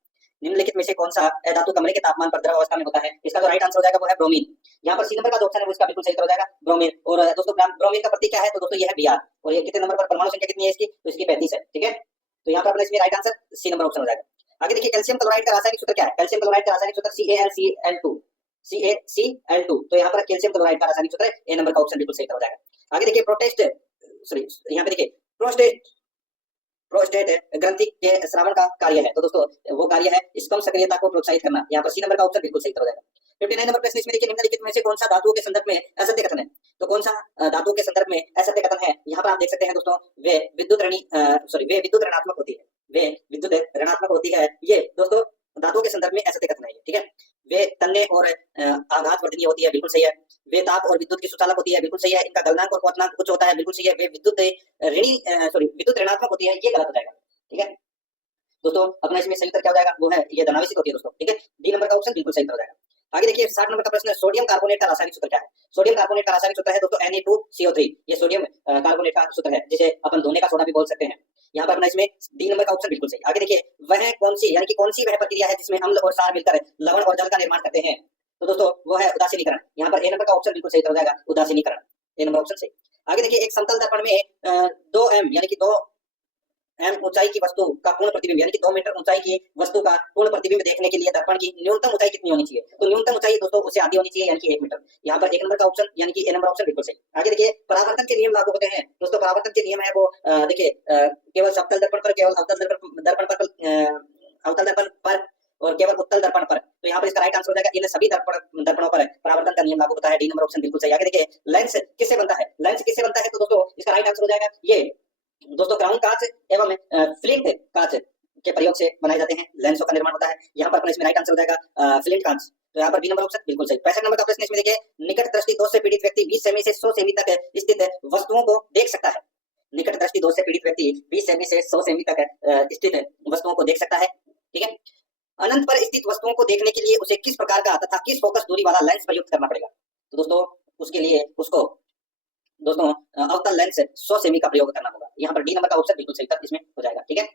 निम्नलिखित में से कौन सा अधातु कमरे के तापमान पर द्रव अवस्था में होता है? इसका जो राइट आंसर हो जाएगा वो है ब्रोमीन। यहाँ पर सी नंबर का जो ऑप्शन है वो इसका बिल्कुल सही हो जाएगा, ब्रोमीन। और दोस्तों ब्रोमीन का प्रतीक क्या है? तो दोस्तों ये है Br, और ये कितने नंबर पर परमाणु संख्या कितनी है इसकी? तो इसकी 35 है, ठीक है। तो यहाँ पर अपना इसमें right answer C number option हो जाएगा। आगे देखिए कैल्शियम क्लोराइड का रासायनिक सूत्र क्या है? कैल्शियम क्लोराइड का रासायनिक सूत्र CaCl2, CaCl2। तो यहाँ पर कैल्शियम क्लोराइड का रासायनिक सूत्र ए नंबर का ऑप्शन बिल्कुल सही हो जाएगा। आगे देखिए यहाँ पे देखिए प्रोस्टेट ग्रंथि के श्रावण का कार्य है, तो दोस्तों वो कार्य है स्पर्म सक्रियता को प्रोत्साहित करना। यहाँ पर सी नंबर का ऑप्शन बिल्कुल सही हो जाएगा। 59 नंबर प्रश्न इसमें देखिए निम्नलिखित में से कौन सा धातुओं के संदर्भ में असत्य कथन है? तो कौन सा धातुओं के संदर्भ में असत्य कथन है? यहाँ पर आप देख सकते हैं दोस्तों वे विद्युत ऋणात्मक होती है, वे विद्युत ऋणात्मक होती है। ये दोस्तों धातुओं के संदर्भ में असत्य कथन है, ठीक है। वे तन्य और आघात वर्धनीय होती है, बिल्कुल सही है। वे ताप और विद्युत की सुचालक होती है, बिल्कुल सही है। इनका गलनांक और क्वथनांक कुछ होता है, बिल्कुल सही है। वे विद्युत ऋणात्मक होती है, ये गलत हो जाएगा, ठीक है दोस्तों। अपना इसमें सही उत्तर क्या हो जाएगा? वो है ये धनावेशित होती है दोस्तों, ठीक है। डी नंबर का ऑप्शन बिल्कुल सही हो जाएगा। आगे देखिए 60 नंबर का प्रश्न है सोडियम कार्बोनेट का रासायनिक सूत्र क्या है? सोडियम कार्बोनेट का रासायनिक सूत्र है दोस्तों Na2CO3। ये सोडियम कार्बोनेट का सूत्र है, जिसे अपन धोने का सोडा भी बोल सकते हैं। यहाँ पर अपना इसमें डी नंबर का ऑप्शन बिल्कुल सही। आगे देखिए वह कौन सी, यानी कि कौन सी वह प्रक्रिया है जिसमें अम्ल और क्षार मिलकर लवण और जल का निर्माण करते हैं? तो दोस्तों वो है उदासीनीकरण। यहाँ पर ए नंबर का ऑप्शन बिल्कुल सही हो जाएगा, उदासीनीकरण, ए नंबर ऑप्शन सही। आगे देखिए एक समतल दर्पण में 2m यानी कि 2m ऊंचाई की वस्तु का पूर्ण प्रतिबिंब, यानी कि 2 मीटर ऊंचाई की वस्तु का पूर्ण प्रतिबिंब देखने के लिए दर्पण की न्यूनतम ऊंचाई कितनी होनी चाहिए? तो न्यूनतम ऊंचाई दोस्तों उससे आधी होनी चाहिए, यानी कि 1 मीटर। यहाँ पर 1 नंबर का ऑप्शन यानी कि ए नंबर ऑप्शन बिल्कुल सही। आगे देखिए परावर्तन के नियम लागू होते हैं दोस्तों। परावर्तन के नियम है वो देखिए केवल समतल दर्पण पर, केवल अवतल दर्पण पर और केवल उत्तल दर्पण पर। तो यहाँ पर इसका राइट आंसर हो जाएगा इन सभी दर्पणों पर परावर्तन का नियम लागू होता है, डी नंबर ऑप्शन बिल्कुल सही। आगे देखिए लेंस किससे बनता है? लेंस किससे बनता है? तो दोस्तों इसका राइट आंसर हो जाएगा ये दोस्तों क्राउन कांच एवं फ्लिंट कांच के प्रयोग से बनाए जाते हैं, लेंसों का निर्माण होता है। यहाँ पर अपना इसमें राइट आंसर हो जाएगा फ्लिंट कांच। तो यहाँ पर बी नंबर ऑप्शन बिल्कुल सही। 65 नंबर का प्रश्न इसमें देखिए निकट दृष्टि दोष से पीड़ित व्यक्ति 20 सेमी से 100 सेमी तक स्थित वस्तुओं को देख सकता है। निकट दृष्टि दोष से पीड़ित व्यक्ति 20 सेमी से 100 सेमी तक स्थित वस्तुओं को देख सकता है, ठीक है। अनंत पर स्थित वस्तुओं को देखने के लिए उसे किस प्रकार का तथा किस फोकस दूरी वाला लेंस प्रयुक्त करना पड़ेगा? तो दोस्तों उसके लिए उसको दोस्तों अवतल लेंस 100 सेमी का प्रयोग करना होगा। यहाँ पर डी नंबर का ऑप्शन बिल्कुल सही इसमें हो जाएगा, ठीक है।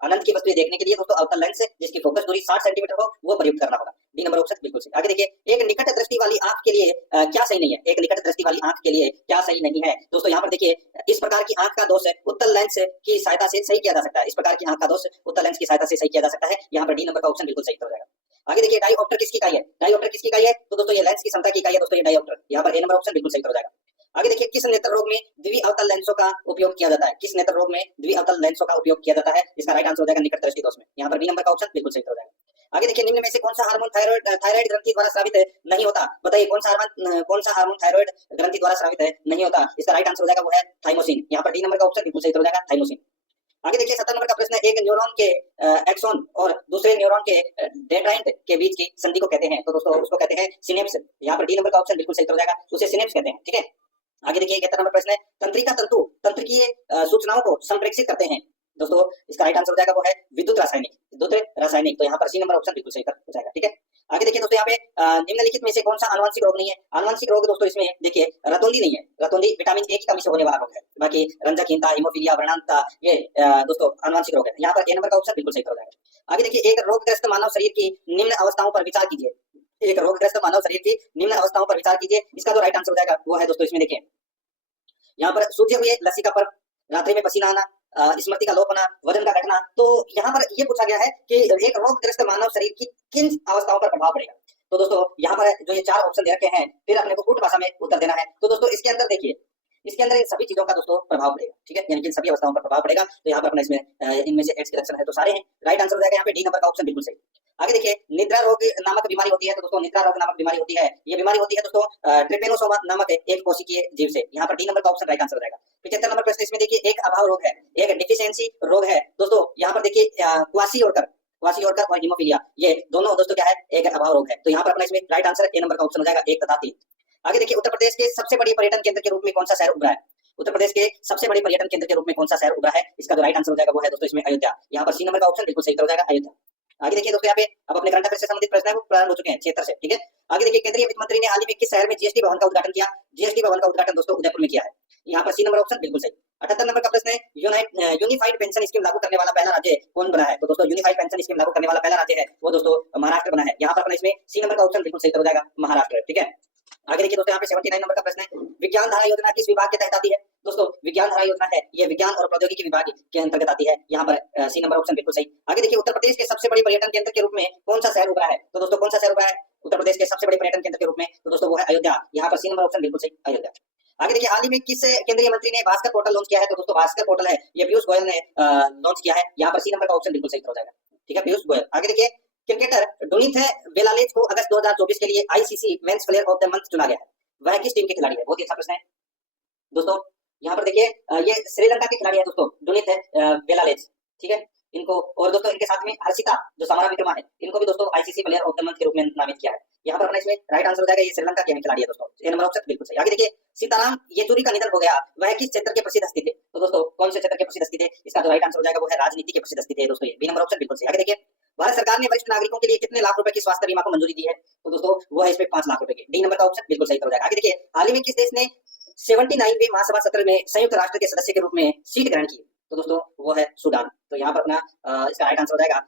अनंत की वस्तुएं देखने के लिए दोस्तों अवतल लेंस जिसकी फोकस दूरी 60 सेंटीमीटर हो वो प्रयुक्त करना होगा, डी नंबर ऑप्शन बिल्कुल सही। आगे देखिए एक निकट दृष्टि वाली आंख के लिए क्या सही नहीं है? एक निकट दृष्टि वाली आंख के लिए क्या सही नहीं है? दोस्तों यहाँ पर देखिए इस प्रकार की आंख का दोष उत्तल लेंस की सहायता से सही किया जा सकता है। इस प्रकार की आंख का दोष उत्तल लेंस की सहायता से सही किया जा सकता है। यहाँ पर डी नंबर का ऑप्शन बिल्कुल सही हो जाएगा। आगे देखिए डायोप्टर किसकी इकाई है? डायोप्टर किसकी इकाई है? तो दोस्तों ये लेंस की क्षमता की इकाई है दोस्तों, ये डायोप्टर। यहाँ पर ए नंबर ऑप्शन बिल्कुल सही हो जाएगा। आगे देखिए किस नेत्र रोग में द्वि अवतल लेंसों का उपयोग किया जाता है? किस नेत्र रोग में द्वि अवतल लेंसों का उपयोग किया जाता है? इसका राइट आंसर हो जाएगा निकट दृष्टि दोष में। यहाँ पर बी नंबर का ऑप्शन बिल्कुल सही हो जाएगा। आगे देखिए निम्न में से कौन सा हार्मोन थायराइड ग्रंथि द्वारा स्रावित नहीं होता? बताइए कौन सा हार्मोन थायराइड ग्रंथि द्वारा स्रावित नहीं होता? इसका राइट आंसर हो जाएगा वो है थाइमोसिन। यहाँ पर डी नंबर का ऑप्शन बिल्कुल सही हो जाएगा, थाइमोसिन। आगे देखिए 70 नंबर का प्रश्न है एक न्यूरॉन के एक्सोन और दूसरे न्यूरॉन के डेंड्राइट के बीच की संधि को कहते हैं? तो दोस्तों उसको कहते हैं सिनेप्स। यहाँ पर डी नंबर का ऑप्शन बिल्कुल सही हो जाएगा, उसे सिनेप्स कहते हैं, ठीक है। आगे देखिए 71 नंबर प्रश्न है तंत्रिका तंतु तंत्रिकीय सूचनाओं को संप्रेषित करते हैं। दोस्तों इसका राइट आंसर हो जाएगा वो है विद्युत रासायनिक। तो यहाँ पर सी नंबर ऑप्शन बिल्कुल सही हो जाएगा, ठीक है। आगे देखिए दोस्तों यहाँ पे निम्नलिखित में से कौन सा आनुवंशिक रोग नहीं है? आनुवंशिक रोग दोस्तों इसमें देखिए रतौंधी नहीं है। रतौंधी विटामिन ए की कमी से होने वाला रोग है। बाकी रंजकहीनता, हिमोफीलिया, व्रणांतता ये दोस्तों आनुवंशिक रोग है। यहाँ पर ए नंबर का ऑप्शन बिल्कुल सही हो जाएगा। आगे देखिए एक रोगग्रस्त मानव शरीर की निम्न अवस्थाओं पर विचार कीजिए। एक रोगग्रस्त मानव शरीर की निम्न अवस्थाओं पर विचार कीजिए। इसका जो राइट आंसर हो जाएगा वो है दोस्तों इसमें देखिए यहाँ पर सूजे हुए लसिका पर, रात्रि में पसीना आना, स्मृति का लोप होना, वजन का घटना। तो यहाँ पर ये पूछा गया है कि एक रोगग्रस्त मानव शरीर की किन अवस्थाओं पर प्रभाव पड़ेगा? तो दोस्तों यहाँ पर जो ये 4 ऑप्शन दे रखे हैं फिर अपने को कूट भाषा में उत्तर देना है। तो दोस्तों इसके अंदर देखिए इसके अंदर इन सभी चीजों का दोस्तों प्रभाव पड़ेगा, ठीक है, यानी कि इन सभी अवस्थाओं पर प्रभाव पड़ेगा। तो यहाँ पर अपना इसमें इनमें से एड्स के लक्षण है तो सारे हैं। राइट आंसर हो जाएगा यहाँ पे डी नंबर का ऑप्शन बिल्कुल सही। आगे देखिए निद्रा रोग नामक बीमारी होती है। तो दोस्तों निद्रा रोग नामक बीमारी होती है, ये बीमारी होती है दोस्तों ट्रिपेनोसोमा नामक एक कोशिकीय जीव से। यहाँ पर डी नंबर का ऑप्शन राइट आंसर हो जाएगा। 75 नंबर प्रश्न इसमें देखिए एक अभाव रोग है, एक डिफिशियंसी रोग है। दोस्तों यहाँ पर देखिए क्वासी और हिमोफीलिया ये दोनों दोस्तों क्या है? एक अभाव रोग है। तो यहाँ पर अपना इसमें राइट आंसर ए नंबर का ऑप्शन हो जाएगा 1 तथा 3। आगे देखिए उत्तर प्रदेश के सबसे बड़ी पर्यटन केंद्र के रूप में कौन सा शहर उभरा है? उत्तर प्रदेश के सबसे बड़े पर्यटन केंद्र के रूप में कौन सा शहर उभरा है? इसका जो राइट आंसर हो जाएगा वो है दोस्तों इसमें अयोध्या। यहाँ पर सी नंबर का ऑप्शन बिल्कुल सही उत्तर हो जाएगा अयोध्या। आगे देखिए दोस्तों, यहाँ पे अब अपने करंट अफेयर से संबंधित प्रश्न है वो प्रारंभ हो चुके हैं 76 से, ठीक है। आगे देखिए केंद्रीय वित्त मंत्री ने हाल ही में किस शहर में जीएसटी भवन का उद्घाटन किया? जीएसटी भवन का उद्घाटन दोस्तों उदयपुर में किया है। यहाँ पर सी नंबर ऑप्शन बिल्कुल सही। 78 नंबर का प्रश्न है यूनिफाइड पेंशन स्कीम लागू करने वाला पहला राज्य कौन बना है? तो दोस्तों यूनिफाइड पेंशन स्कीम लागू करने वाला पहला राज्य है वो दोस्तों महाराष्ट्र बना है। यहाँ पर अपना इसमें सी नंबर का ऑप्शन बिल्कुल सही हो जाएगा महाराष्ट्र, ठीक है। आगे देखिए दोस्तों, यहाँ पे 79 नंबर का प्रश्न है विज्ञान धारा योजना किस विभाग के तहत आती है? दोस्तों विज्ञान धारा योजना है ये विज्ञान और प्रौद्योगिकी विभाग के अंतर्गत आती है। यहाँ पर सी नंबर ऑप्शन बिल्कुल सही। आगे देखिए उत्तर प्रदेश के सबसे बड़े पर्यटन केंद्र के रूप में कौन सा शहर उभरा है? तो दोस्तों कौन सा शहर उभरा है उत्तर प्रदेश के सबसे बड़े पर्यटन केंद्र के रूप में? तो दोस्तों वो है अयोध्या। यहाँ पर सी नंबर ऑप्शन बिल्कुल सही अयोध्या। आगे देखिए हाल ही में किस केंद्रीय मंत्री ने भास्कर पोर्टल लॉन्च किया है? तो दोस्तों भास्कर पोर्टल है ये पीयूष गोयल ने लॉन्च किया है। यहाँ पर सी नंबर का ऑप्शन बिल्कुल सही हो जाएगा, ठीक है, पीयूष गोयल। आगे देखिए क्रिकेटर डुनिथ वेलालेज को अगस्त 2024 के लिए ICC men's player of the month चुना गया है। वह किस टीम के खिलाड़ी है? बहुत ही अच्छा प्रश्न है दोस्तों। यहाँ पर देखिए ये श्रीलंका के खिलाड़ी है दोस्तों डुनिथ वेलालेज, ठीक है। इनको और दोस्तों इनके साथ में हर्षिता जो समारा विक्रमा है इनको भी दोस्तों ICC player of the month के रूप में नामित किया है। यहाँ पर अपना इसमें राइट आंसर हो जाएगा ये श्रीलंका के खिलाड़ी है दोस्तों, ए नंबर ऑप्शन बिल्कुल सही। आगे देखिए सीताराम येचुरी का निधन हो गया, वह किस क्षेत्र के प्रसिद्ध हस्ती थे? तो दोस्तों कौन से क्षेत्र के प्रसिद्ध हस्ती थे? इसका जो राइट आंसर हो जाएगा वो है राजनीति के प्रसिद्ध हस्ती थे दोस्तों, ये बी नंबर ऑप्शन बिल्कुल सही। आगे देखिए भारत सरकार ने वरिष्ठ नागरिकों के लिए कितने लाख रुपए की स्वास्थ्य बीमा को मंजूरी दी है? तो दोस्तों वो है इसमें 5 लाख रुपए की, डी नंबर का ऑप्शन बिल्कुल सही हो जाएगा। आगे देखिए हाल ही में किस देश ने 79वें महासभा सत्र में संयुक्त राष्ट्र के सदस्य के रूप में सीट ग्रहण की? तो दोस्तों वो है सूडान। तो यहाँ पर अपना इसका राइट आंसर हो जाएगा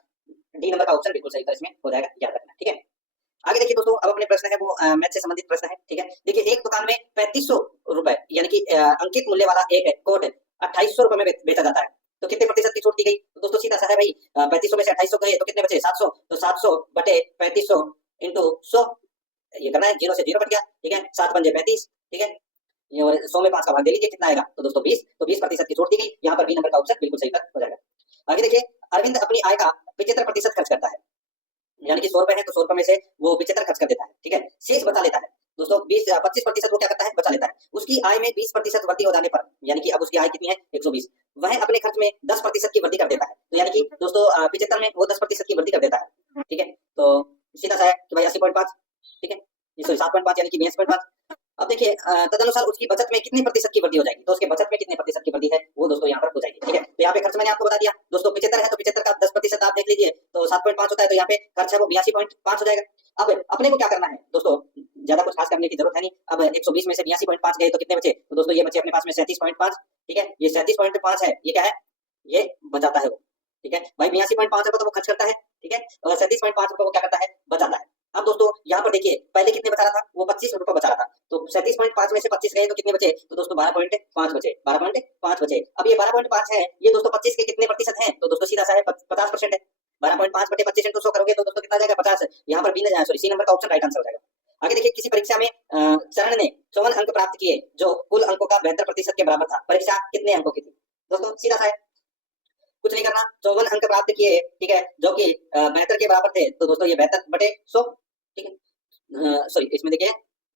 डी नंबर का ऑप्शन बिल्कुल सही, तो इसमें हो जाएगा, याद रखना, ठीक है। आगे देखिए दोस्तों, अब अपने प्रश्न है वो मैथ से संबंधित प्रश्न है, ठीक है। देखिए एक दुकान में 3500 रुपए यानी कि अंकित मूल्य वाला एक कोट 2800 रुपए में बेचा जाता है, तो कितने प्रतिशत की छूट दी गई? तो दोस्तों सीधा सा है भाई, 3500 में से 2800 गए तो कितने बचे? 700। तो 700 बटे 3500 इंटू 100, ये करना है, 0 से 0 कट गया, ठीक है, 7 पंजे 35, ठीक है, ये 100 में 5 का भाग दे लीजिए, कितना आएगा? तो दोस्तों 20, तो 20% की छूट दी गई। यहाँ पर बी नंबर का ऑप्शन बिल्कुल सही हो जाएगा। आगे देखिए अरविंद अपनी आय का 75% खर्च करता है, यानी कि 100 रुपए है तो 100 रुपए में से वो 75 खर्च कर देता है, ठीक है, शेष बचा लेता है दोस्तों। 25% वो क्या करता है? बचा लेता है। उसकी आय में 20% वृद्धि हो जाने पर, यानी कि अब उसकी आय कितनी है? 120, वह अपने खर्च में 10% की वृद्धि कर देता है, तो यानी कि दोस्तों 75 में वो 10% की वृद्धि कर देता है, ठीक है। तो सीधा सा है कि भाई 80.5, ठीक है, 7.5 यानी कि 82.5। अब देखिए तदनुसार उसकी बचत में कितने प्रतिशत की वृद्धि हो जाएगी? तो उसके बचत में कितने प्रतिशत की वृद्धि है वो दोस्तों यहाँ पर हो जाएगी, ठीक है। तो यहाँ पे खर्च मैंने आपको बता दिया दोस्तों, 75 है तो 75 का 10% आप देख लीजिए, तो 7.5 होता है, तो यहाँ पे खर्च है वो 82.5 हो जाएगा। अब अपने को क्या करना है दोस्तों, ज्यादा कुछ खास करने की जरूरत है नहीं। अब 120 में से 82.5 गए तो कितने बचे? तो दोस्तों ये बचे अपने पास में 37.5, ठीक है, ये 37.5 है, ये क्या है? ये बचाता है वो, ठीक है भाई। 82.5 रुपए तो वो खर्च करता है, ठीक है, और 37.5 रुपए वो क्या करता है? बचाता है। अब दोस्तों यहाँ पर देखिए पहले कितने बचा रहा था? वो 25 रुपए बचा रहा था, तो 37.5 में से 25 गए तो कितने बचे? तो दोस्तों 12.5 बचे, 12.5 बचे। अब ये 12.5 है, ये दोस्तों 25 के कितने प्रतिशत है? तो दोस्तों सीधा सा है 50% है। 12.5 बटे 25 इंटू 100 करोगे तो दोस्तों कितना आ जाएगा? 50। यहाँ पर बी न सॉरी सी नंबर का ऑप्शन राइट आंसर हो जाएगा। आगे देखिए किसी परीक्षा में चरण ने 54 अंक प्राप्त किए जो कुल अंकों का 72% के बराबर था। परीक्षा कितने अंकों की थी? दोस्तों सीधा सा है, कुछ नहीं करना, 54 अंक प्राप्त किए, ठीक है, जो कि 72 के बराबर थे, तो दोस्तों ये 72 बटे 100, ठीक है, सॉरी इसमें देखिए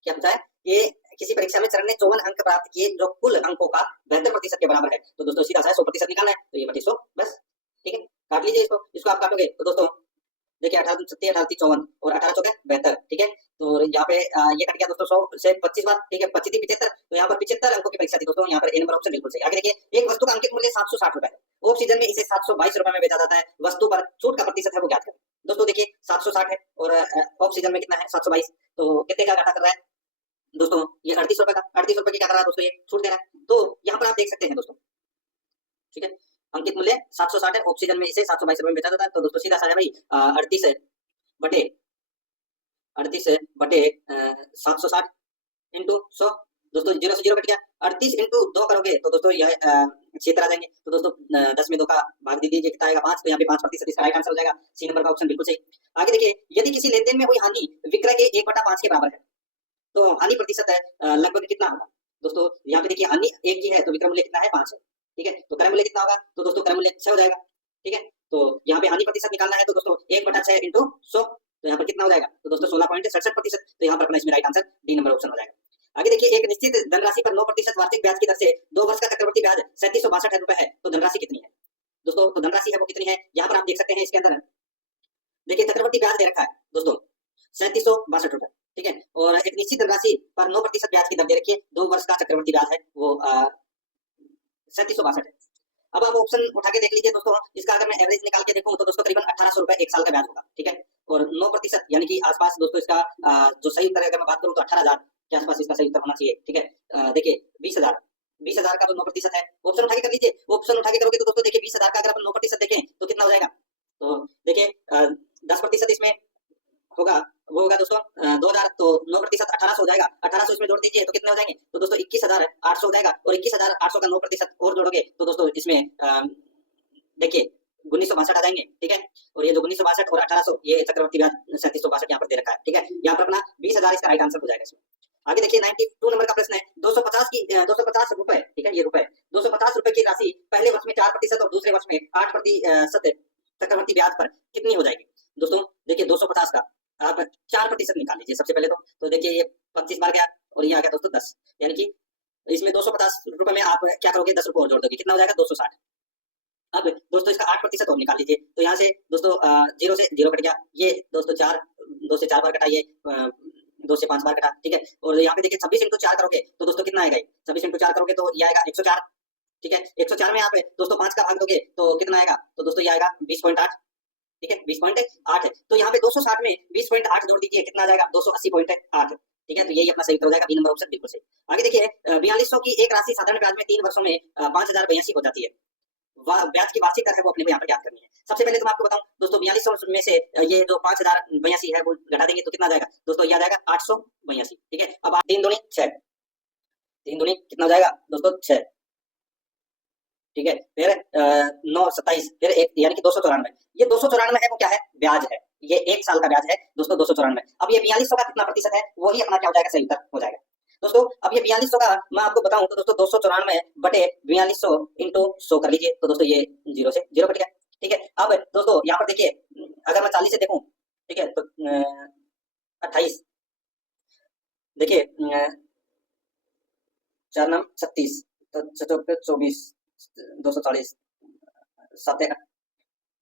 क्या पूछा है, ये किसी परीक्षा में चरण ने 54 अंक प्राप्त किए जो कुल अंकों का 72% के बराबर है, तो दोस्तों सीधा सा है 100% निकालना है, तो ये बटे 100 बस, ठीक है। काट लीजिए इसको आप काटोगे तो दोस्तों देखिए 18 दूनी 36, 18 तीन 54 और 18 चौके 72, ठीक है। तो यहाँ पे ये कट गया दोस्तों 100 से 25 बार, ठीक है, 25 75, तो यहाँ पर 75 अंकों की परीक्षा थी दोस्तों। यहाँ पर ए नंबर ऑप्शन बिल्कुल सही। आगे देखिए एक वस्तु का अंकित मूल्य 760 रुपए है, ऑफ सीजन में इसे 722 रुपए में बेचा जाता है, वस्तु पर छूट का प्रतिशत है वो ज्ञात करें। दोस्तों देखिए 760 है और ऑफ सीजन में कितना है? 722, तो कितने का घाटा कर रहा है दोस्तों? ये 38 रुपए का, 38 रुपए की क्या कर रहा है दोस्तों? ये छूट दे रहा है। तो यहाँ पर आप देख सकते हैं दोस्तों, ठीक है, अंकित मूल्य 760 है, ऑफ सीजन में इसे 722 रुपए में बेचा जाता है, तो दोस्तों सीधा सा है भाई 38 बटे 760 इंटू 100, दोस्तों 0 से 0 कट गया, 38 इंटू 2 करोगे तो दोस्तों यह 76 आ जाएंगे, तो दोस्तों 10 में 2 का भाग दे दीजिए, कितना आएगा? 5, तो यहाँ पे 5% इसका राइट आंसर हो जाएगा, सी नंबर का ऑप्शन बिल्कुल सही। आगे देखिए यदि किसी लेनदेन में हुई हानि विक्रय के 1/5 के बराबर है तो हानि प्रतिशत है लगभग कितना होगा? दोस्तों यहाँ पे देखिए हानि 1 की है तो विक्रय मूल्य कितना है? 5 है, ठीक है, तो क्रय मूल्य कितना होगा? तो दोस्तों क्रय मूल्य 6 हो जाएगा, ठीक है। तो यहाँ पे हानि प्रतिशत निकालना है तो दोस्तों 1/6 इंटू 100, तो यहाँ पर कितना हो जाएगा? तो दोस्तों 16.67%, तो यहाँ पर अपना इसमें right answer D number option हो जाएगा। आगे देखिए एक निश्चित धनराशि पर 9% वार्षिक ब्याज की दर से 2 वर्ष का चक्रवृद्धि ब्याज 3762 रुपए है, तो धनराशि कितनी है? दोस्तों तो धनराशि है वो कितनी है? यहाँ पर आप देख सकते हैं इसके अंदर देखिए चक्रवृद्धि ब्याज दे रखा है दोस्तों 3762 रुपए, ठीक है। और एक निश्चित धनराशि पर 9% ब्याज की दर दे रखी है, 2 वर्ष का चक्रवृद्धि ब्याज है वो 3762 है। अब आप ऑप्शन उठा के देख लीजिए दोस्तों, इसका अगर मैं एवरेज निकाल के देखूं तो दोस्तों करीबन 1800 रुपए एक साल का ब्याज होगा, ठीक है। और 9% यानी कि आसपास दोस्तों इसका जो सही उत्तर है अगर मैं बात करूं तो 18,000 के आसपास इसका सही उत्तर होना चाहिए, ठीक है। देखिए 20,000 का जो 9% है, ऑप्शन उठा के कर लीजिए। ऑप्शन उठा के करोगे तो दोस्तों देखिए 20,000 का अगर अपन 9% देखें तो कितना हो जाएगा, तो देखिए 10% इसमें होगा, वो होगा दोस्तों 2000, तो 9% 1800 हो जाएगा। 1800 इसमें जोड़ दीजिए तो कितने हो जाएंगे, तो दोस्तों 21,800 हो जाएगा। और 21,800 का 9% और जोड़ोगे तो दोस्तों इसमें देखिए 1962 आ जाएंगे, ठीक है। और ये जो 1962 और 1800 ये चक्रवर्ती ब्याज 3762 यहाँ पर दे रखा है, ठीक है। यहाँ पर अपना 20,000 इसका राइट आंसर हो जाएगा इसमें। आगे देखिए 92 नंबर का प्रश्न है, 250 रुपए, ठीक है, ये रुपए 250 रुपए की राशि पहले वर्ष में 4% और दूसरे वर्ष में 8% चक्रवर्ती ब्याज पर कितनी हो जाएगी। दोस्तों देखिए 250 का आप 4% निकाल लीजिए सबसे पहले तो देखिए ये 25 बार गया और ये आ गया दोस्तों 10, यानी कि इसमें 250 रुपए में आप क्या करोगे, 10 रुपए और जोड़ दोगे, कितना हो जाएगा 260। अब दोस्तों इसका 8% और निकाल लीजिए, तो यहाँ से दोस्तों 0 से 0 कट गया, ये दोस्तों 2 से 4 बार कटा, ये 2 से 5 बार कटा, ठीक है। और यहाँ पे देखिए 26 इंटू 4 करोगे तो दोस्तों कितना आएगा, 26 इंटू 4 करोगे तो ये आएगा 104, ठीक है। 104 में आप दोस्तों 5 का भाग दोगे तो कितना आएगा, तो दोस्तों ये आएगा 20.8, ठीक है, 20.8 है। तो यहाँ पे 260 में 20.8 जोड़ दीजिए, कितना आ जाएगा 280.8, ठीक है। तो यही अपना सही उत्तर हो जाएगा, बी नंबर ऑप्शन बिल्कुल सही। आगे देखिए 4200 की एक राशि साधारण ब्याज में 3 वर्षों में 5082 हो जाती है, ब्याज की वार्षिक दर है वो अपने को यहाँ पर ज्ञात करनी है। सबसे पहले तो मैं आपको बताऊं दोस्तों 4200 में से ये जो 5082 है वो घटा देंगे तो कितना आ जाएगा, दोस्तों ये आ जाएगा 882, ठीक है। अब 3 दूनी 6, 3 दूनी कितना हो जाएगा दोस्तों 6, ठीक है। फिर 9 27, फिर एक यानी कि 294, ये 294 है वो क्या है, ब्याज है, ये एक साल का ब्याज है दोस्तों 294। अब ये 4200 का कितना प्रतिशत है, वही अपना क्या हो जाएगा, सही उत्तर हो जाएगा दोस्तों। अब ये 4200 का मैं आपको बताऊं तो दोस्तों 294 बटे 4200 इंटू 100 कर लीजिए, तो दोस्तों ये 0 से 0 कट गया, ठीक है। अब दोस्तों यहाँ पर देखिए अगर मैं 40 से देखूं, ठीक है, तो 28, देखिए 4 9 36, तो 24 240 7,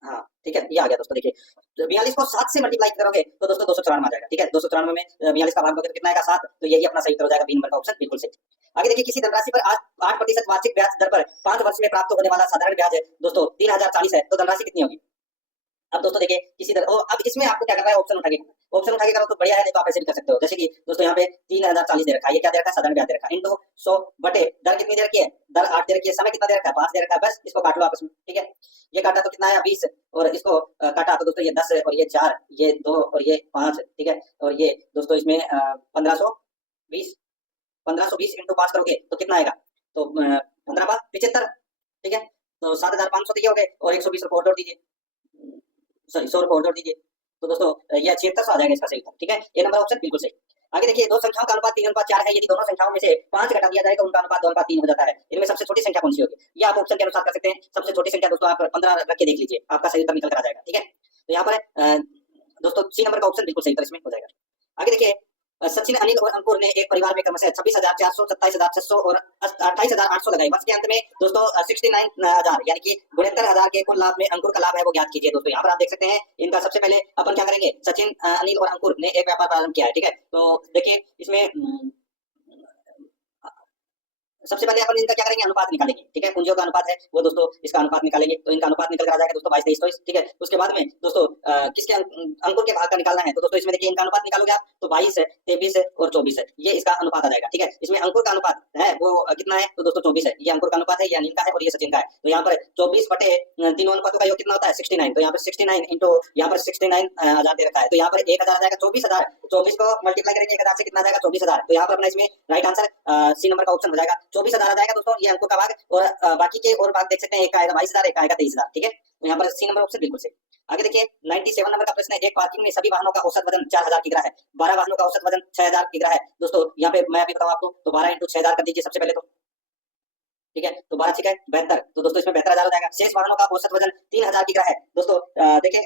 हाँ ठीक है, ये आ गया दोस्तों। देखिए 42 को 7 से मल्टीप्लाई करोगे तो दोस्तों 294 आ जाएगा, ठीक है। 294 में 42 का भाग दोगे तो कितना आएगा 7, तो यही अपना सही उत्तर हो जाएगा, बी नंबर का ऑप्शन बिल्कुल सही। आगे देखिए किसी धनराशि पर 8% वार्षिक ब्याज दर पर 5 वर्ष में प्राप्त होने वाला साधारण ब्याज है दोस्तों 3040 है, तो धनराशि कितनी होगी। अब दोस्तों देखिए किसी तरह अब इसमें आपको क्या करना है, ऑप्शन उठा के करो तो बढ़िया है, नहीं तो आप ऐसे भी कर सकते हो। जैसे कि दोस्तों यहाँ पे 3040 दे रखा है, ये क्या दे रखा है, साधारण ब्याज दे रखा है, इंटू 100 बटे दर कितनी दे रखी है, दर 8 दे रखी है, समय कितना दे रखा है 5 दे रखा है, बस इसको काट लो आपस में, ठीक है। ये काटा तो कितना आया 20, और इसको काटा तो दोस्तों ये 10 और ये 4, ये 2 और ये 5, ठीक है। और ये दोस्तों इसमें 1520 इंटू 5 करोगे तो कितना आएगा, तो 15 5 75, ठीक है। तो 7500 तो ये हो गए, और 120 रुपये और जोड़ दीजिए, सॉरी 100 रुपये और जोड़ दीजिए, तो दोस्तों ये 76 आ जाएगा इसका सही उत्तर, ठीक है। ये नंबर ऑप्शन बिल्कुल सही। आगे देखिए दो संख्याओं का अनुपात 3:4 है, यदि दोनों संख्याओं में से 5 घटा दिया जाए तो उनका अनुपात 2:3 हो जाता है। इनमें सबसे छोटी संख्या कौन सी होगी, ये आप ऑप्शन के अनुसार कर सकते हैं। सबसे छोटी संख्या दोस्तों आप 15 रख के देख लीजिए, आपका सही उत्तर निकल कर आ जाएगा, ठीक है। तो यहाँ पर दोस्तों सी नंबर का ऑप्शन बिल्कुल सही उत्तर इसमें हो जाएगा। आगे देखिए सचिन, अनिल और अंकुर ने एक परिवार में क्रमशः 26,400, 27,600 और 28,800 लगाई। वर्ष के अंत में दोस्तों 69,000 यानी कि 72,000 के कुल लाभ में अंकुर का लाभ है वो ज्ञात कीजिए। दोस्तों यहाँ पर आप देख सकते हैं इनका सबसे पहले अपन क्या करेंगे, सचिन, अनिल और अंकुर ने एक व्यापार प्रारंभ किया है, ठीक है। तो देखिए इसमें सबसे पहले अपन इनका क्या करेंगे, अनुपात निकालेंगे, ठीक है। पूंजियों का अनुपात है वो दोस्तों इसका अनुपात निकालेंगे, तो इनका अनुपात निकल कर आ जाएगा दोस्तों 22 23, ठीक है। उसके बाद में दोस्तों किसके अंकुर के भाग का निकालना है, तो दोस्तों इसमें देखिए इनका अनुपात निकालोगे आप तो 22 है, 23 है और 24 है, ये इसका अनुपात आ जाएगा, ठीक है। इसमें अंकुर का अनुपात है वो कितना है, तो दोस्तों 24 है, ये अंकुर का अनुपात है, ये अनिल का है और ये सचिन का है। तो यहाँ पर 24 बटे तीनों अनुपातों का योग कितना होता है 69, तो यहाँ पर 69 इंटू यहाँ पर 69,000 दे रखा है, तो यहाँ पर 1000 आ जाएगा, 24,000, 24 को मल्टीप्लाई करेंगे 1000 से कितना आ जाएगा 24,000, तो यहाँ पर अपना इसमें राइट आंसर सी नंबर का ऑप्शन हो जाएगा, 24,000 आ जाएगा दोस्तों, ये अंकों का भाग। और बाकी के और भाग देख सकते हैं, एक आएगा 22,000, एक आएगा 23,000, ठीक है। तो यहाँ पर सी नंबर ऑप्शन बिल्कुल सही। आगे देखिए 97 नंबर का प्रश्न है, एक पार्किंग में सभी वाहनों का औसत वजन 4000 किग्रा है, 12 वाहनों का औसत वजन 6000 किग्रा है। दोस्तों यहाँ पे मैं अभी बताऊं आपको, तो 12 इंटू 6000 कर दीजिए सबसे पहले तो, ठीक है। तो 12 ठीक है 72, तो दोस्तों इसमें 72,000 हो जाएगा। शेष वाहनों का औसत वजन 3000 किग्रा है। दोस्तों देखिए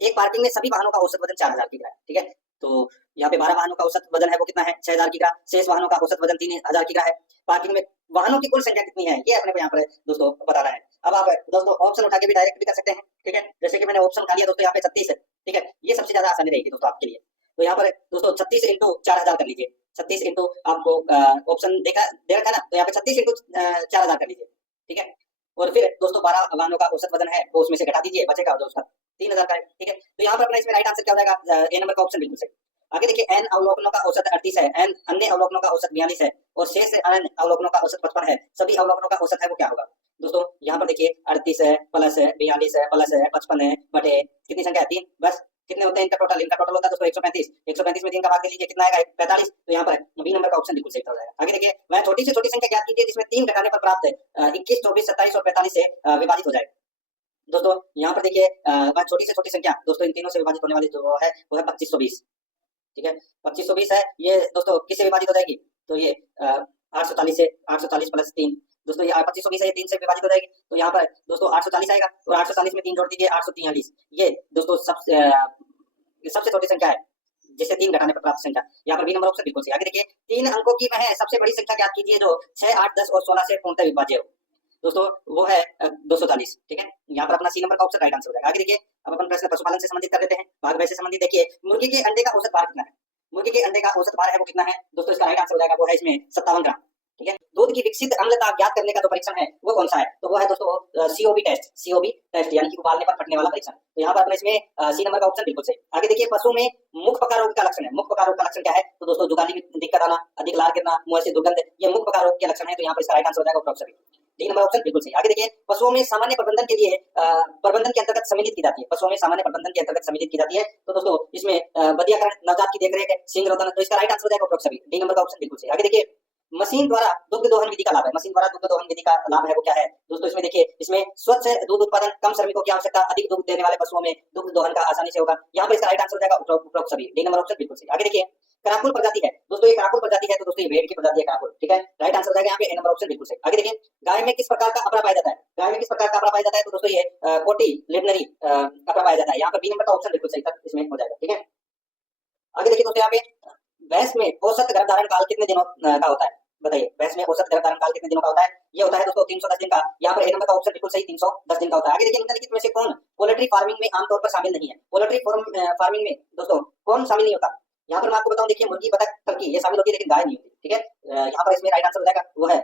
एक पार्किंग में सभी वाहनों का औसत वजन 4000 किग्रा है, ठीक है। तो यहाँ पे 12 वाहनों का औसत वजन है वो कितना है 6000 किग्रा, शेष वाहनों का औसत वजन 3000 किग्रा है। पार्किंग में वाहनों की कुल संख्या कितनी है ये अपने को यहाँ पर दोस्तों बताना है। अब आप दोस्तों ऑप्शन उठा के भी डायरेक्ट भी कर सकते हैं, ठीक है। जैसे कि मैंने ऑप्शन उठा लिया दोस्तों यहाँ पे 36 है, ठीक है। ये सबसे ज्यादा आसानी रहेगी दोस्तों आपके लिए। तो यहाँ पर दोस्तों 36 इंटू 4000 कर लीजिए। 36 इंटू आपको ऑप्शन देखा दे रखा है ना, तो यहाँ पे 36 इंटू 4000 कर लीजिए, ठीक है। और फिर दोस्तों 12 वाहनों का औसत वजन है वो उसमें से घटा दीजिए, बचेगा जो उसका 3000 का है, ठीक है। तो यहाँ पर अपना इसमें राइट आंसर क्या हो जाएगा, ए नंबर का ऑप्शन बिल्कुल सही। आगे देखिए एन अवलोकनों का औसत 38 है, एन अन्य अवलोकनों का औसत 42 है और शेष एन अवलोकनों का औसत 55 है, सभी अवलोकनों का औसत है वो क्या होगा। दोस्तों यहाँ पर देखिए 38 है प्लस है 42 है प्लस है 55 है बटे कितनी संख्या है 3, बस कितने होते हैं इनका टोटल होता है दोस्तों 135। 135 में 3 का भाग दे लीजिए कितना आएगा 45। तो यहाँ पर बी नंबर का ऑप्शन बिल्कुल सही हो जाएगा। आगे देखिए वह छोटी से छोटी संख्या ज्ञात कीजिए जिसमें 3 घटाने पर प्राप्त 21, 24, 27 और 45 से विभाजित हो जाए। दोस्तों यहाँ पर देखिए वह छोटी से छोटी संख्या दोस्तों इन तीनों से विभाजित होने वाली जो है वो है 2520, ठीक है। 2520 है ये दोस्तों किससे विभाजित हो जाएगी, तो ये 840 से 840 प्लस 3 दोस्तों ये 2520 है, ये 3 से विभाजित हो जाएगी। तो यहाँ पर दोस्तों 840 आएगा और 840 में 3 जोड़ दीजिए 843। ये दोस्तों सबसे छोटी संख्या है जिससे 3 घटाने पर प्राप्त संख्या। यहाँ पर बी नंबर ऑप्शन बिल्कुल सही। आगे देखिए 3 अंकों की वह सबसे बड़ी संख्या ज्ञात कीजिए जो 6, 8, 10 और 16 से पूर्णतः विभाज्य हो। दोस्तों वो है 240, ठीक है। यहाँ पर अपना सी नंबर का ऑप्शन राइट आंसर हो जाएगा। आगे देखिए अब अपन प्रश्न पशुपालन से संबंधित कर लेते हैं, भाग ब से संबंधित। देखिए मुर्गी के अंडे का औसत भार कितना है, मुर्गी के अंडे का औसत भार है वो कितना है दोस्तों, इसका राइट आंसर हो जाएगा वो है इसमें 57 ग्राम, ठीक है। दूध की विकसित अम्लता ज्ञात करने का जो परीक्षण है वो कौन सा है, तो वो है दोस्तों सीओबी टेस्ट यानी कि उबालने पर फटने वाला परीक्षण। तो यहाँ पर अपने इसमें सी नंबर का ऑप्शन बिल्कुल सही। आगे देखिए पशु में मुख पका रोग का लक्षण है, मुख पका रोग का लक्षण क्या है, तो दोस्तों जुगाली में दिक्कत आना, अधिक लार गिरना, मुंह से दुर्गंध, ये मुख पका रोग के लक्षण है। तो यहाँ पर इसका राइट आंसर हो जाएगा ऑप्शन डी नंबर ऑप्शन बिल्कुल सही। आगे देखिए पशुओं में सामान्य प्रबंधन के लिए प्रबंधन के अंतर्गत सम्मिलित की जाती है, पशुओं में सामान्य प्रबंधन के अंतर्गत सम्मिलित की जाती है। तो दोस्तों इसमें बधियाकरण, नवजात की देखरेख है, सिंग रोधन, तो इसका राइट आंसर हो जाएगा ऑप्शन डी नंबर का ऑप्शन बिल्कुल सही। आगे देखिए मशीन द्वारा दुग्ध दोहन विधि का लाभ है, मशीन द्वारा दुग्ध दोहन विधि का लाभ है वो क्या है दोस्तों, इसमें देखिए इसमें स्वच्छ दूध उत्पादन, कम श्रमिकों की आवश्यकता, अधिक दूध देने वाले पशुओं में दुग्ध दोहन का आसानी से होगा। यहाँ पर इसका राइट आंसर हो जाएगा उपरोक्त सभी, डी नंबर ऑप्शन बिल्कुल सही। आगे देखिए कराकुल प्रजाति है दोस्तों, ये कराकुल प्रजाति है तो दोस्तों ये भेड़ की प्रजाति है कराकुल, ठीक है। राइट आंसर हो जाएगा यहाँ पे ए नंबर ऑप्शन बिल्कुल सही। आगे देखिए गाय में किस प्रकार का अपरा पाया जाता है, गाय में किस प्रकार का अपरा पाया जाता है, तो दोस्तों ये कोटी लिबनरी अपरा पाया जाता है। यहाँ पर बी नंबर का ऑप्शन बिल्कुल सही था, इसमें हो जाएगा, ठीक है। आगे देखिए दोस्तों यहाँ पे भैंस में औसत गर्भधारण काल कितने दिनों का होता है, बताइए भैंस में औसत गर्भधारण काल कितने दिनों का होता है, ये होता है दोस्तों 310 दिन का। यहाँ पर ए नंबर का ऑप्शन बिल्कुल सही 310 दिन का होता है। आगे देखिए निम्नलिखित में से कौन पोल्ट्री फार्मिंग में आमतौर पर शामिल नहीं है, पोल्ट्री फार्मिंग में दोस्तों कौन शामिल नहीं होता, यहाँ पर मैं आपको बताऊं देखिए मुर्गी, बतख, टर्की ये शामिल होती है लेकिन गाय नहीं होती, ठीक है। यहाँ पर इसमें राइट आंसर हो जाएगा वो है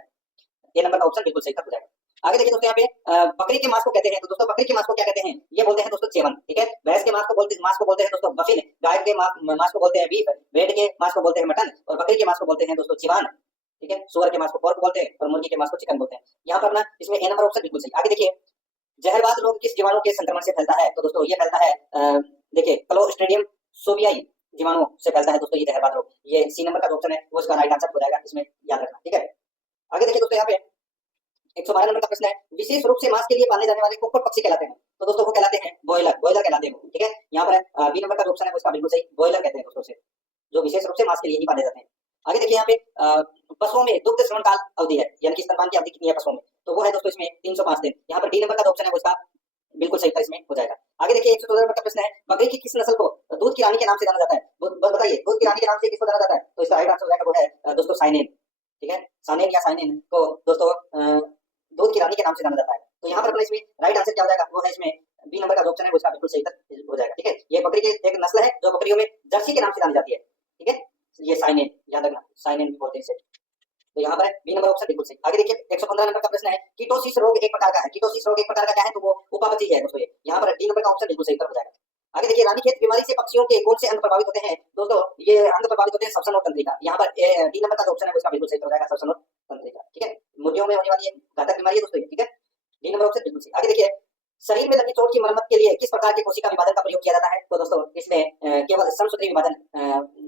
ए नंबर का ऑप्शन बिल्कुल सही हो जाएगा। आगे देखिए दोस्तों यहाँ पे बकरी के मांस को कहते हैं, तो दोस्तों बकरी के मांस को क्या कहते हैं, ये बोलते हैं दोस्तों चेवन, ठीक है। भैंस के मांस को बोलते हैं दोस्तों बफिन, गाय के मांस को बोलते हैं बीफ, भेड़ के मांस को बोलते हैं मटन और बकरी के मांस को बोलते हैं दोस्तों चिवान, ठीक है। सुअर के मांस को पोर्क बोलते हैं और मुर्गी के मांस को चिकन बोलते हैं। यहाँ पर अपना इसमें ए नंबर ऑप्शन बिल्कुल सही। आगे देखिए जहरबाद रोग किस जीवाणु के संक्रमण से फैलता है, तो दोस्तों ये फैलता है देखिए क्लोस्ट्रीडियम सोबियाई जीवाणु से फैलता है दोस्तों ये जहरबाद रोग, ये सी नंबर का ऑप्शन है वो इसका राइट आंसर हो जाएगा, इसमें याद रखना, ठीक है। आगे देखिए दोस्तों यहाँ पे 112 नंबर का प्रश्न है, विशेष रूप से मांस के लिए पाले जाने वाले कुक्कुट पक्षी कहलाते हैं, तो दोस्तों वो कहलाते हैं बॉयलर कहलाते हैं, ठीक है। यहाँ पर बी नंबर का ऑप्शन है उसका बिल्कुल सही, बॉयलर कहते हैं दोस्तों से, जो विशेष रूप से मांस के लिए ही पाले जाते हैं। आगे देखिए यहाँ पे पशुओं में दुग्ध श्रवण काल अवधि है यानी कि स्तनपान की अवधि कितनी है पशुओं में, तो वो है दोस्तों इसमें 305 दिन। यहाँ पर डी नंबर का ऑप्शन है वो इसका बिल्कुल सही था, इसमें हो जाएगा। आगे देखिए 114 नंबर का प्रश्न है, बकरी की किस नस्ल को दूध की रानी के नाम से जाना जाता है, बताइए दूध की रानी के नाम से किसको जाना जाता है, तो इसका राइट आंसर हो जाएगा वो है दोस्तों साइनेन, ठीक है। साइनेन या साइनेन को दोस्तों दूध की रानी के नाम से जाना जाता है। तो यहाँ पर अपने इसमें राइट आंसर क्या हो जाएगा वो है इसमें बी नंबर का ऑप्शन है वो इसका बिल्कुल सही हो जाएगा, ठीक है। ये बकरी की एक नस्ल है जो बकरियों में जर्सी के नाम से जानी जाती है, ठीक है। ये साइनेन याद रखना, साइनेन भी बोलते हैं इसे, तो यहाँ पर बी नंबर ऑप्शन बिल्कुल सही। आगे देखिए 115 नंबर का प्रश्न है, कीटोसिस रोग एक प्रकार का है, कीटोसिस रोग एक प्रकार का क्या है, तो वो उपापचय है दोस्तों, ये यहाँ पर डी नंबर का ऑप्शन बिल्कुल सही हो जाएगा। आगे देखिए रानीखेत बीमारी से पक्षियों के कौन से अंग प्रभावित होते हैं, दोस्तों ये अंग प्रभावित होते हैं श्वसन और तंत्रिका, यहाँ पर डी नंबर का ऑप्शन है उसका बिल्कुल सही हो जाएगा, श्वसन और तंत्रिका, ठीक है। मुर्गियों में होने वाली घातक बीमारी है दोस्तों, ठीक है। डी नंबर ऑप्शन बिल्कुल सही। आगे देखिए शरीर में लगी चोट की मरम्मत के लिए किस प्रकार के कोशिका विभाजन का प्रयोग किया जाता है, तो दोस्तों इसमें केवल समसूत्री विभाजन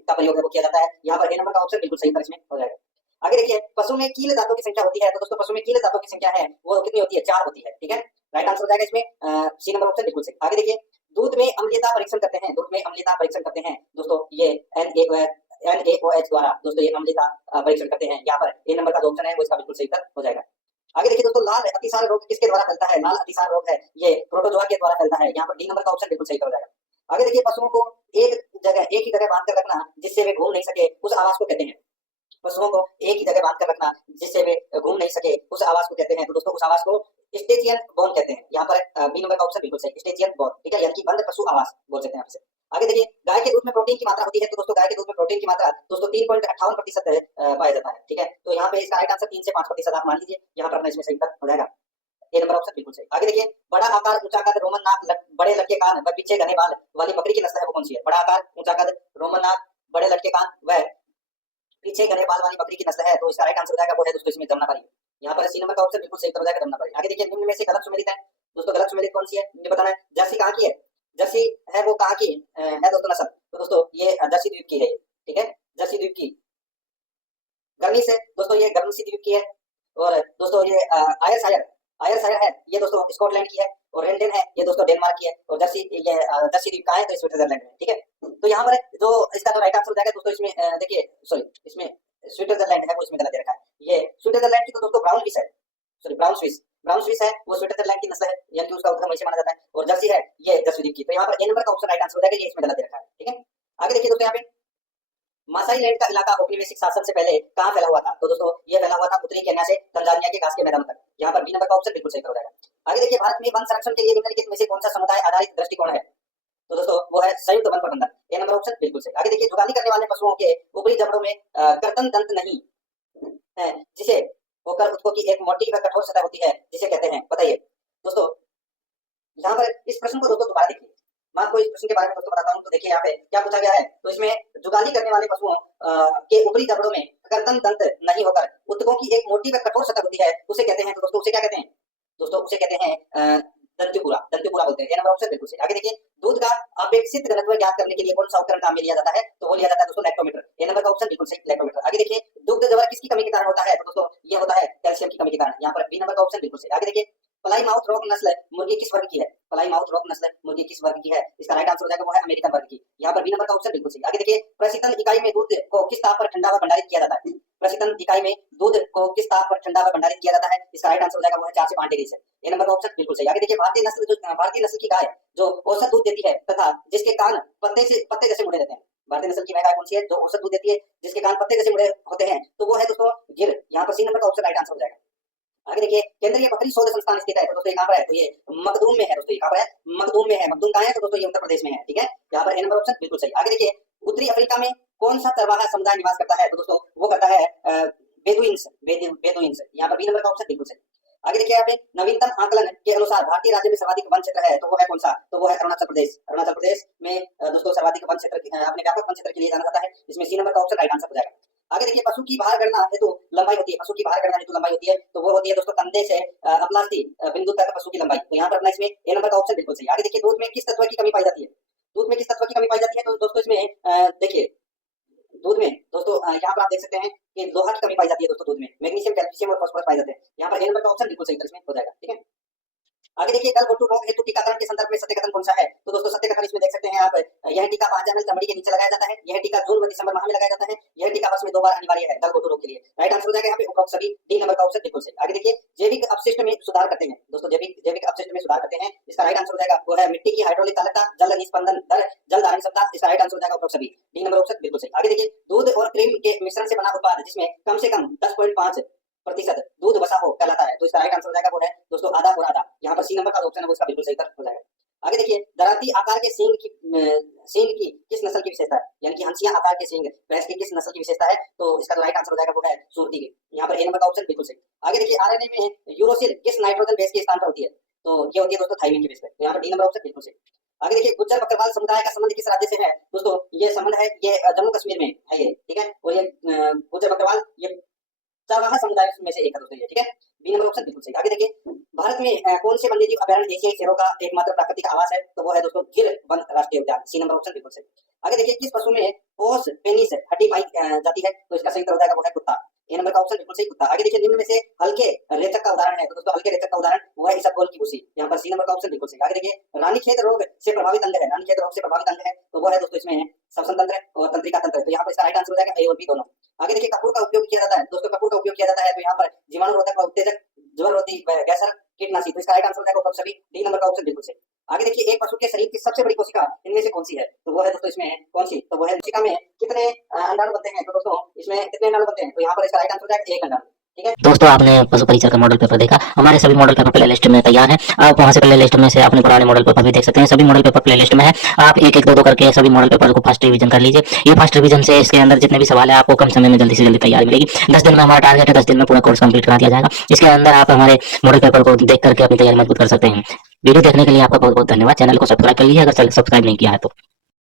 का प्रयोग है वो किया जाता है। यहाँ पर ए नंबर का ऑप्शन बिल्कुल सही इसमें हो जाएगा। आगे देखिए पशु में कील दांतों की संख्या होती है, तो दोस्तों पशु में कील दांतों की संख्या है वो कितनी होती है, 4 होती है, ठीक है। राइट आंसर हो जाएगा इसमें सी नंबर ऑप्शन बिल्कुल सही। आगे देखिए दूध में अम्लीयता परीक्षण करते हैं, दूध में अम्लीयता परीक्षण करते हैं दोस्तों, ये NaOH द्वारा दोस्तों ये अम्लीयता परीक्षण करते हैं। यहाँ पर ए नंबर का ऑप्शन है वो इसका बिल्कुल सही हो जाएगा। आगे देखिए दोस्तों लाल अतिसार रोग किसके द्वारा फैलता है, लाल अतिसार रोग है ये प्रोटोजोआ के द्वारा फैलता है, यहाँ पर डी नंबर का ऑप्शन बिल्कुल सही हो जाएगा। आगे देखिए पशुओं को एक ही जगह बांध कर रखना जिससे वे घूम नहीं सके उस आवास को कहते हैं, पशुओं को एक ही जगह बांध कर रखना जिससे वे घूम नहीं सके उस आवास को कहते हैं, तो दोस्तों उस आवास को स्टेचियन बोन कहते हैं। यहाँ पर बी नंबर का ऑप्शन बिल्कुल सही, स्टेचियन बोन, ठीक है, यानी कि बंद पशु आवास बोल सकते हैं आपसे। आगे देखिए गाय के दूध में प्रोटीन की मात्रा होती है, तो दोस्तों गाय के दूध में प्रोटीन की मात्रा दोस्तों 3.58% पाया जाता है, ठीक है। तो यहाँ पे इसका राइट आंसर 3 से 5% आप मान लीजिए, यहाँ पर अपना इसमें सही उत्तर हो जाएगा, ए नंबर ऑप्शन बिल्कुल सही। आगे देखिए बड़ा आकार ऊंचा कद रोमन नाक बड़े लटके कान व पीछे घने बाल वाली बकरी की नस्ल है वो कौन सी है? बड़ा आकार ऊंचा कद रोमन नाक बड़े लटके कान व पीछे घने बाल वाली बकरी की नस्ल है, तो इसका राइट आंसर हो जाएगा वो है दोस्तों इसमें जमुनापारी। यहाँ पर सी नंबर का ऑप्शन बिल्कुल सही उत्तर हो जाएगा जमुनापारी। आगे देखिए निम्न में से गलत सुमेलित है, दोस्तों गलत सुमेलित कौन सी है मुझे बताना है। जर्सी कहाँ की है? जर्सी है वो कहाँ की है दोस्तों नस्ल? तो दोस्तों ये जर्सी द्वीप की है, ठीक है, जर्सी द्वीप की। गर्मी से दोस्तों ये गर्मी द्वीप की है, और दोस्तों ये आयरशायर है ये दोस्तों स्कॉटलैंड की है, और रेंडेन है ये दोस्तों डेनमार्क की है, और जर्सी ये जर्सी द्वीप का है तो स्विट्जरलैंड में, ठीक है। तो यहाँ पर जो इसका जो राइट आंसर हो जाएगा दोस्तों इसमें देखिए सॉरी इसमें स्विट्जरलैंड है वो इसमें गलत दे रखा है। ये स्विट्जरलैंड की तो दोस्तों ब्राउन स्विस है, सॉरी ब्राउन स्विस है वो स्विट्जरलैंड की नस्ल है, यानी कि उसका उद्गम वहीं से माना जाता है, और जर्सी है ये जर्सी द्वीप की। तो यहाँ पर ए नंबर का ऑप्शन राइट आंसर हो जाएगा, ये इसमें गलत दे रखा है, ठीक है। आगे देखिए दोस्तों यहाँ पे मासाई लैंड का इलाका औपनिवेशिक शासन से पहले कहाँ फैला हुआ था? तो दोस्तों ये फैला हुआ था उत्तरी केन्या से तंजानिया के घास के मैदान तक। यहाँ पर बी नंबर का ऑप्शन बिल्कुल सही हो जाएगा। आगे देखिए भारत में वन संरक्षण के लिए निम्नलिखित में से कौन सा समुदाय आधारित दृष्टिकोण है? तो दोस्तों वो है संयुक्त वन प्रबंधन, ए नंबर ऑप्शन बिल्कुल सही। आगे देखिए जुगाली करने वाले पशुओं के ऊपरी जबड़ों में कर्तन दंत नहीं है, जिसे होकर उत्तकों की एक मोटी व कठोर सतह होती है, जिसे कहते हैं, बताइए दोस्तों। यहाँ पर इस प्रश्न को दोस्तों दोबारा देखिए, मैं आपको इस प्रश्न के बारे में दोस्तों बताता हूँ। तो देखिए यहाँ पे क्या पूछा गया है, तो इसमें जुगाली करने वाले पशुओं के ऊपरी जबड़ों में कर्तन दंत नहीं होकर उत्तकों की एक मोटी व कठोर सतह होती है, उसे कहते हैं, तो दोस्तों उसे क्या कहते हैं? दोस्तों उसे कहते हैं दंत्यपुरा बोलते हैं, ये नंबर ऑप्शन बिल्कुल सही। आगे देखिए दूध का अपेक्षित घनत्व ज्ञात करने के लिए कौन सा उपकरण काम में लिया जाता है? तो वो लिया जाता है दोस्तों लैक्टोमीटर, ये नंबर का ऑप्शन बिल्कुल सही लैक्टोमीटर। आगे देखिए दुग्ध जबर किसकी कमी के कारण होता है? तो दोस्तों ये होता है कैल्शियम की कमी के कारण, यहाँ पर बी नंबर का ऑप्शन बिल्कुल सही। आगे देखिए प्लाई माउथ रॉक नस्ल मुर्गी किस वर्ग की है? प्लाई माउथ रॉक नस्ल मुर्गी किस वर्ग की है? इसका राइट आंसर हो जाएगा वो है अमेरिकन वर्ग की, यहाँ पर बी नंबर का ऑप्शन बिल्कुल सही। आगे देखिए प्रशीतन इकाई में दूध को किस ताप पर ठंडा व भंडारित किया जाता है? प्रशीतन इकाई में दूध को किस ताप पर ठंडा व भंडारित किया जाता है? इसका राइट आंसर हो जाएगा वो है 4 से 5 डिग्री से, ये नंबर का ऑप्शन बिल्कुल सही। आगे देखिए भारतीय नस्ल की गाय जो औसत दूध देती है तथा जिसके कान पत्ते जैसे मुड़े रहते हैं, भारतीय नस्ल की गाय कौन सी है जो औसत दूध देती है जिसके कान पत्ते जैसे मुड़े होते हैं? तो वो है दोस्तों गिर, यहाँ पर सी नंबर का ऑप्शन राइट आंसर हो जाएगा। आगे देखिए केंद्रीय बकरी शोध संस्थान स्थित है, तो दोस्तों ये कहाँ पर है? तो ये मखदूम में है दोस्तों, ये कहाँ पर है? मखदूम में है। मखदूम कहाँ है? तो दोस्तों ये उत्तर प्रदेश में है, ठीक है। यहाँ पर ए नंबर ऑप्शन बिल्कुल सही। आगे देखिए उत्तरी अफ्रीका में कौन सा चरवाहा समुदाय निवास करता है? तो दोस्तों वो करता है बेदुइन्स, यहाँ पर बी नंबर का ऑप्शन बिल्कुल सही। आगे देखिए यहाँ पे नवीनतम आकलन के अनुसार भारतीय राज्य में सर्वाधिक वन क्षेत्र है, तो वो है कौन सा? तो वो है अरुणाचल प्रदेश। अरुणाचल प्रदेश में दोस्तों सर्वाधिक वन क्षेत्र अपने व्यापक वन क्षेत्र के लिए जाना जाता है, इसमें सी नंबर का ऑप्शन राइट आंसर हो जाएगा। आगे देखिए पशु की भार गणना हेतु लंबाई होती है, पशु की भार गणना हेतु लंबाई होती है, तो वो होती है दोस्तों कंधे से अपलास्ती बिंदु तक पशु की लंबाई, तो यहाँ पर अपना इसमें ए नंबर का ऑप्शन बिल्कुल सही। आगे देखिए दूध में किस तत्व की कमी पाई जाती है? दूध में किस तत्व की कमी पाई जाती है? तो दोस्तों इसमें देखिए दूध में दोस्तों यहाँ पर आप देख सकते हैं कि लोहा की कमी पाई जाती है दोस्तों, दूध में मैग्नीशियम, कैल्शियम और फास्फोरस पाए जाते हैं, यहाँ पर ए नंबर का ऑप्शन बिल्कुल सही इसमें हो जाएगा, ठीक है। आगे देखिए गलघोटू रोग हेतु टीकाकरण के संदर्भ में सत्य कथन कौन सा है? तो दोस्तों सत्य कथन इसमें देख सकते हैं आप, यह टीका 5 ml चमड़ी के नीचे लगाया जाता है, यह टीका जून व दिसंबर माह में लगाया जाता है, यह टीका वर्ष में 2 बार अनिवार्य है गलघोटू रोग के लिए। राइट आंसर हो जाएगा यहाँ पे उपरोक्त सभी, डी नंबर का ऑप्शन बिल्कुल सही। आगे देखिए जैविक अपशिष्ट में सुधार करते हैं, दोस्तों जैविक अपशिष्ट में सुधार करते हैं, इसका राइट आंसर हो जाएगा वो है मिट्टी की हाइड्रोलिक चालकता, जल निस्पंदन दर, जल धारण क्षमता, इसका राइट आंसर हो जाएगा उपरोक्त सभी, डी नंबर ऑप्शन बिल्कुल सही। आगे देखिए दूध और क्रीम के मिश्रण से बना उत्पाद जिसमें कम से कम 10.5% दूध वसा हो कहलाता है, तो इसका राइट आंसर हो जाएगा वो है दोस्तों आधा और आधा, यहाँ पर सी नंबर का ऑप्शन है वो इसका बिल्कुल सही उत्तर हो जाएगा। आगे देखिए दराती आकार के सींग की किस नस्ल की विशेषता है? यानी कि हंसिया आकार के सींग भैंस की किस नस्ल की विशेषता है? तो इसका राइट आंसर हो जाएगा वो है सुरती की, यहाँ पर ए नंबर का ऑप्शन बिल्कुल सही। आगे देखिए आरएनए में यूरोसिल किस नाइट्रोजन बेस के स्थान पर होती है? तो ये होती है दोस्तों थाइमिन की बेस पर, तो यहाँ पर डी नंबर ऑप्शन बिल्कुल सही। आगे देखिए गुज्जर बकरवाल समुदाय का संबंध किस राज्य से है? दोस्तों ये संबंध है ये जम्मू कश्मीर में है ये, ठीक है, और ये गुज्जर बकरवाल ये चरवाहा समुदाय में से एक है दोस्तों ये, ठीक है, बी नंबर ऑप्शन बिल्कुल सही। आगे देखिए भारत में कौन से वन्यजीव अभयारण्य एशियाई शेरों का एकमात्र प्राकृतिक आवास है? तो वो है दोस्तों गिर वन राष्ट्रीय उद्यान, सी नंबर ऑप्शन बिल्कुल सही। आगे देखिए किस पशु में ओस पेनिस हड्डी पाई जाती है? तो इसका सही उत्तर हो जाएगा वो है कुत्ता, ए नंबर का ऑप्शन बिल्कुल सही कुत्ता। आगे देखिए निम्न में से हल्के रेचक का उदाहरण है, तो दोस्तों हल्के रेचक का उदाहरण वो है इसबगोल की भूसी, यहाँ पर सी नंबर का ऑप्शन बिल्कुल सही। आगे देखिए रानीखेत रोग से प्रभावित अंग है, रानीखेत रोग से प्रभावित अंग है, तो वो है दोस्तों इसमें श्वसन तंत्र और तंत्रिका तंत्र, तो यहाँ पर इसका राइट आंसर हो जाएगा ए और बी दोनों। आगे देखिए कपूर का उपयोग किया जाता है, दोस्तों कपूर का उपयोग किया जाता है तो यहाँ पर जीवाणुरोधक व उत्तेजक, ज्वररोधी गैसर, कीटनाशी, तो इसका राइट आंसर हो जाएगा उपरोक्त सभी, डी नंबर का ऑप्शन बिल्कुल सही। आगे देखिए एक पशु के शरीर की सबसे बड़ी कोशिका इनमें से कौन सी है? तो वो है दोस्तों इसमें कौन सी? तो वो है कोशिका में कितने अंडाणु बनते हैं? तो दोस्तों इसमें कितने अंडाणु बनते हैं? तो यहाँ पर इसका राइट आंसर हो जाएगा एक अंडाणु, ठीक है। दोस्तों आपने पशु परिचर का मॉडल पेपर देखा। हमारे सभी मॉडल पेपर प्ले लिस्ट में तैयार है। आप वहां से प्ले लिस्ट में से अपने पुराने मॉडल पेपर भी देख सकते हैं। सभी मॉडल पेपर प्ले लिस्ट में है। आप एक एक दो करके सभी मॉडल पेपर को फर्स्ट रिवीजन कर लीजिए। ये फर्स्ट रिवीजन से इसके अंदर जितने भी सवाल है आपको कम समय में जल्दी से जल्दी तैयारी मिलेगी। 10 दिन में हमारा टारगेट है, 10 दिन में पूरा कोर्स कंप्लीट करा दिया जाएगा। इसके अंदर आप हमारे मॉडल पेपर को देख करके अपनी तैयारी मजबूत कर सकते हैं। वीडियो देखने के लिए आपका बहुत बहुत धन्यवाद। चैनल को सब्सक्राइब कर लीजिए अगर सब्सक्राइब नहीं किया है तो।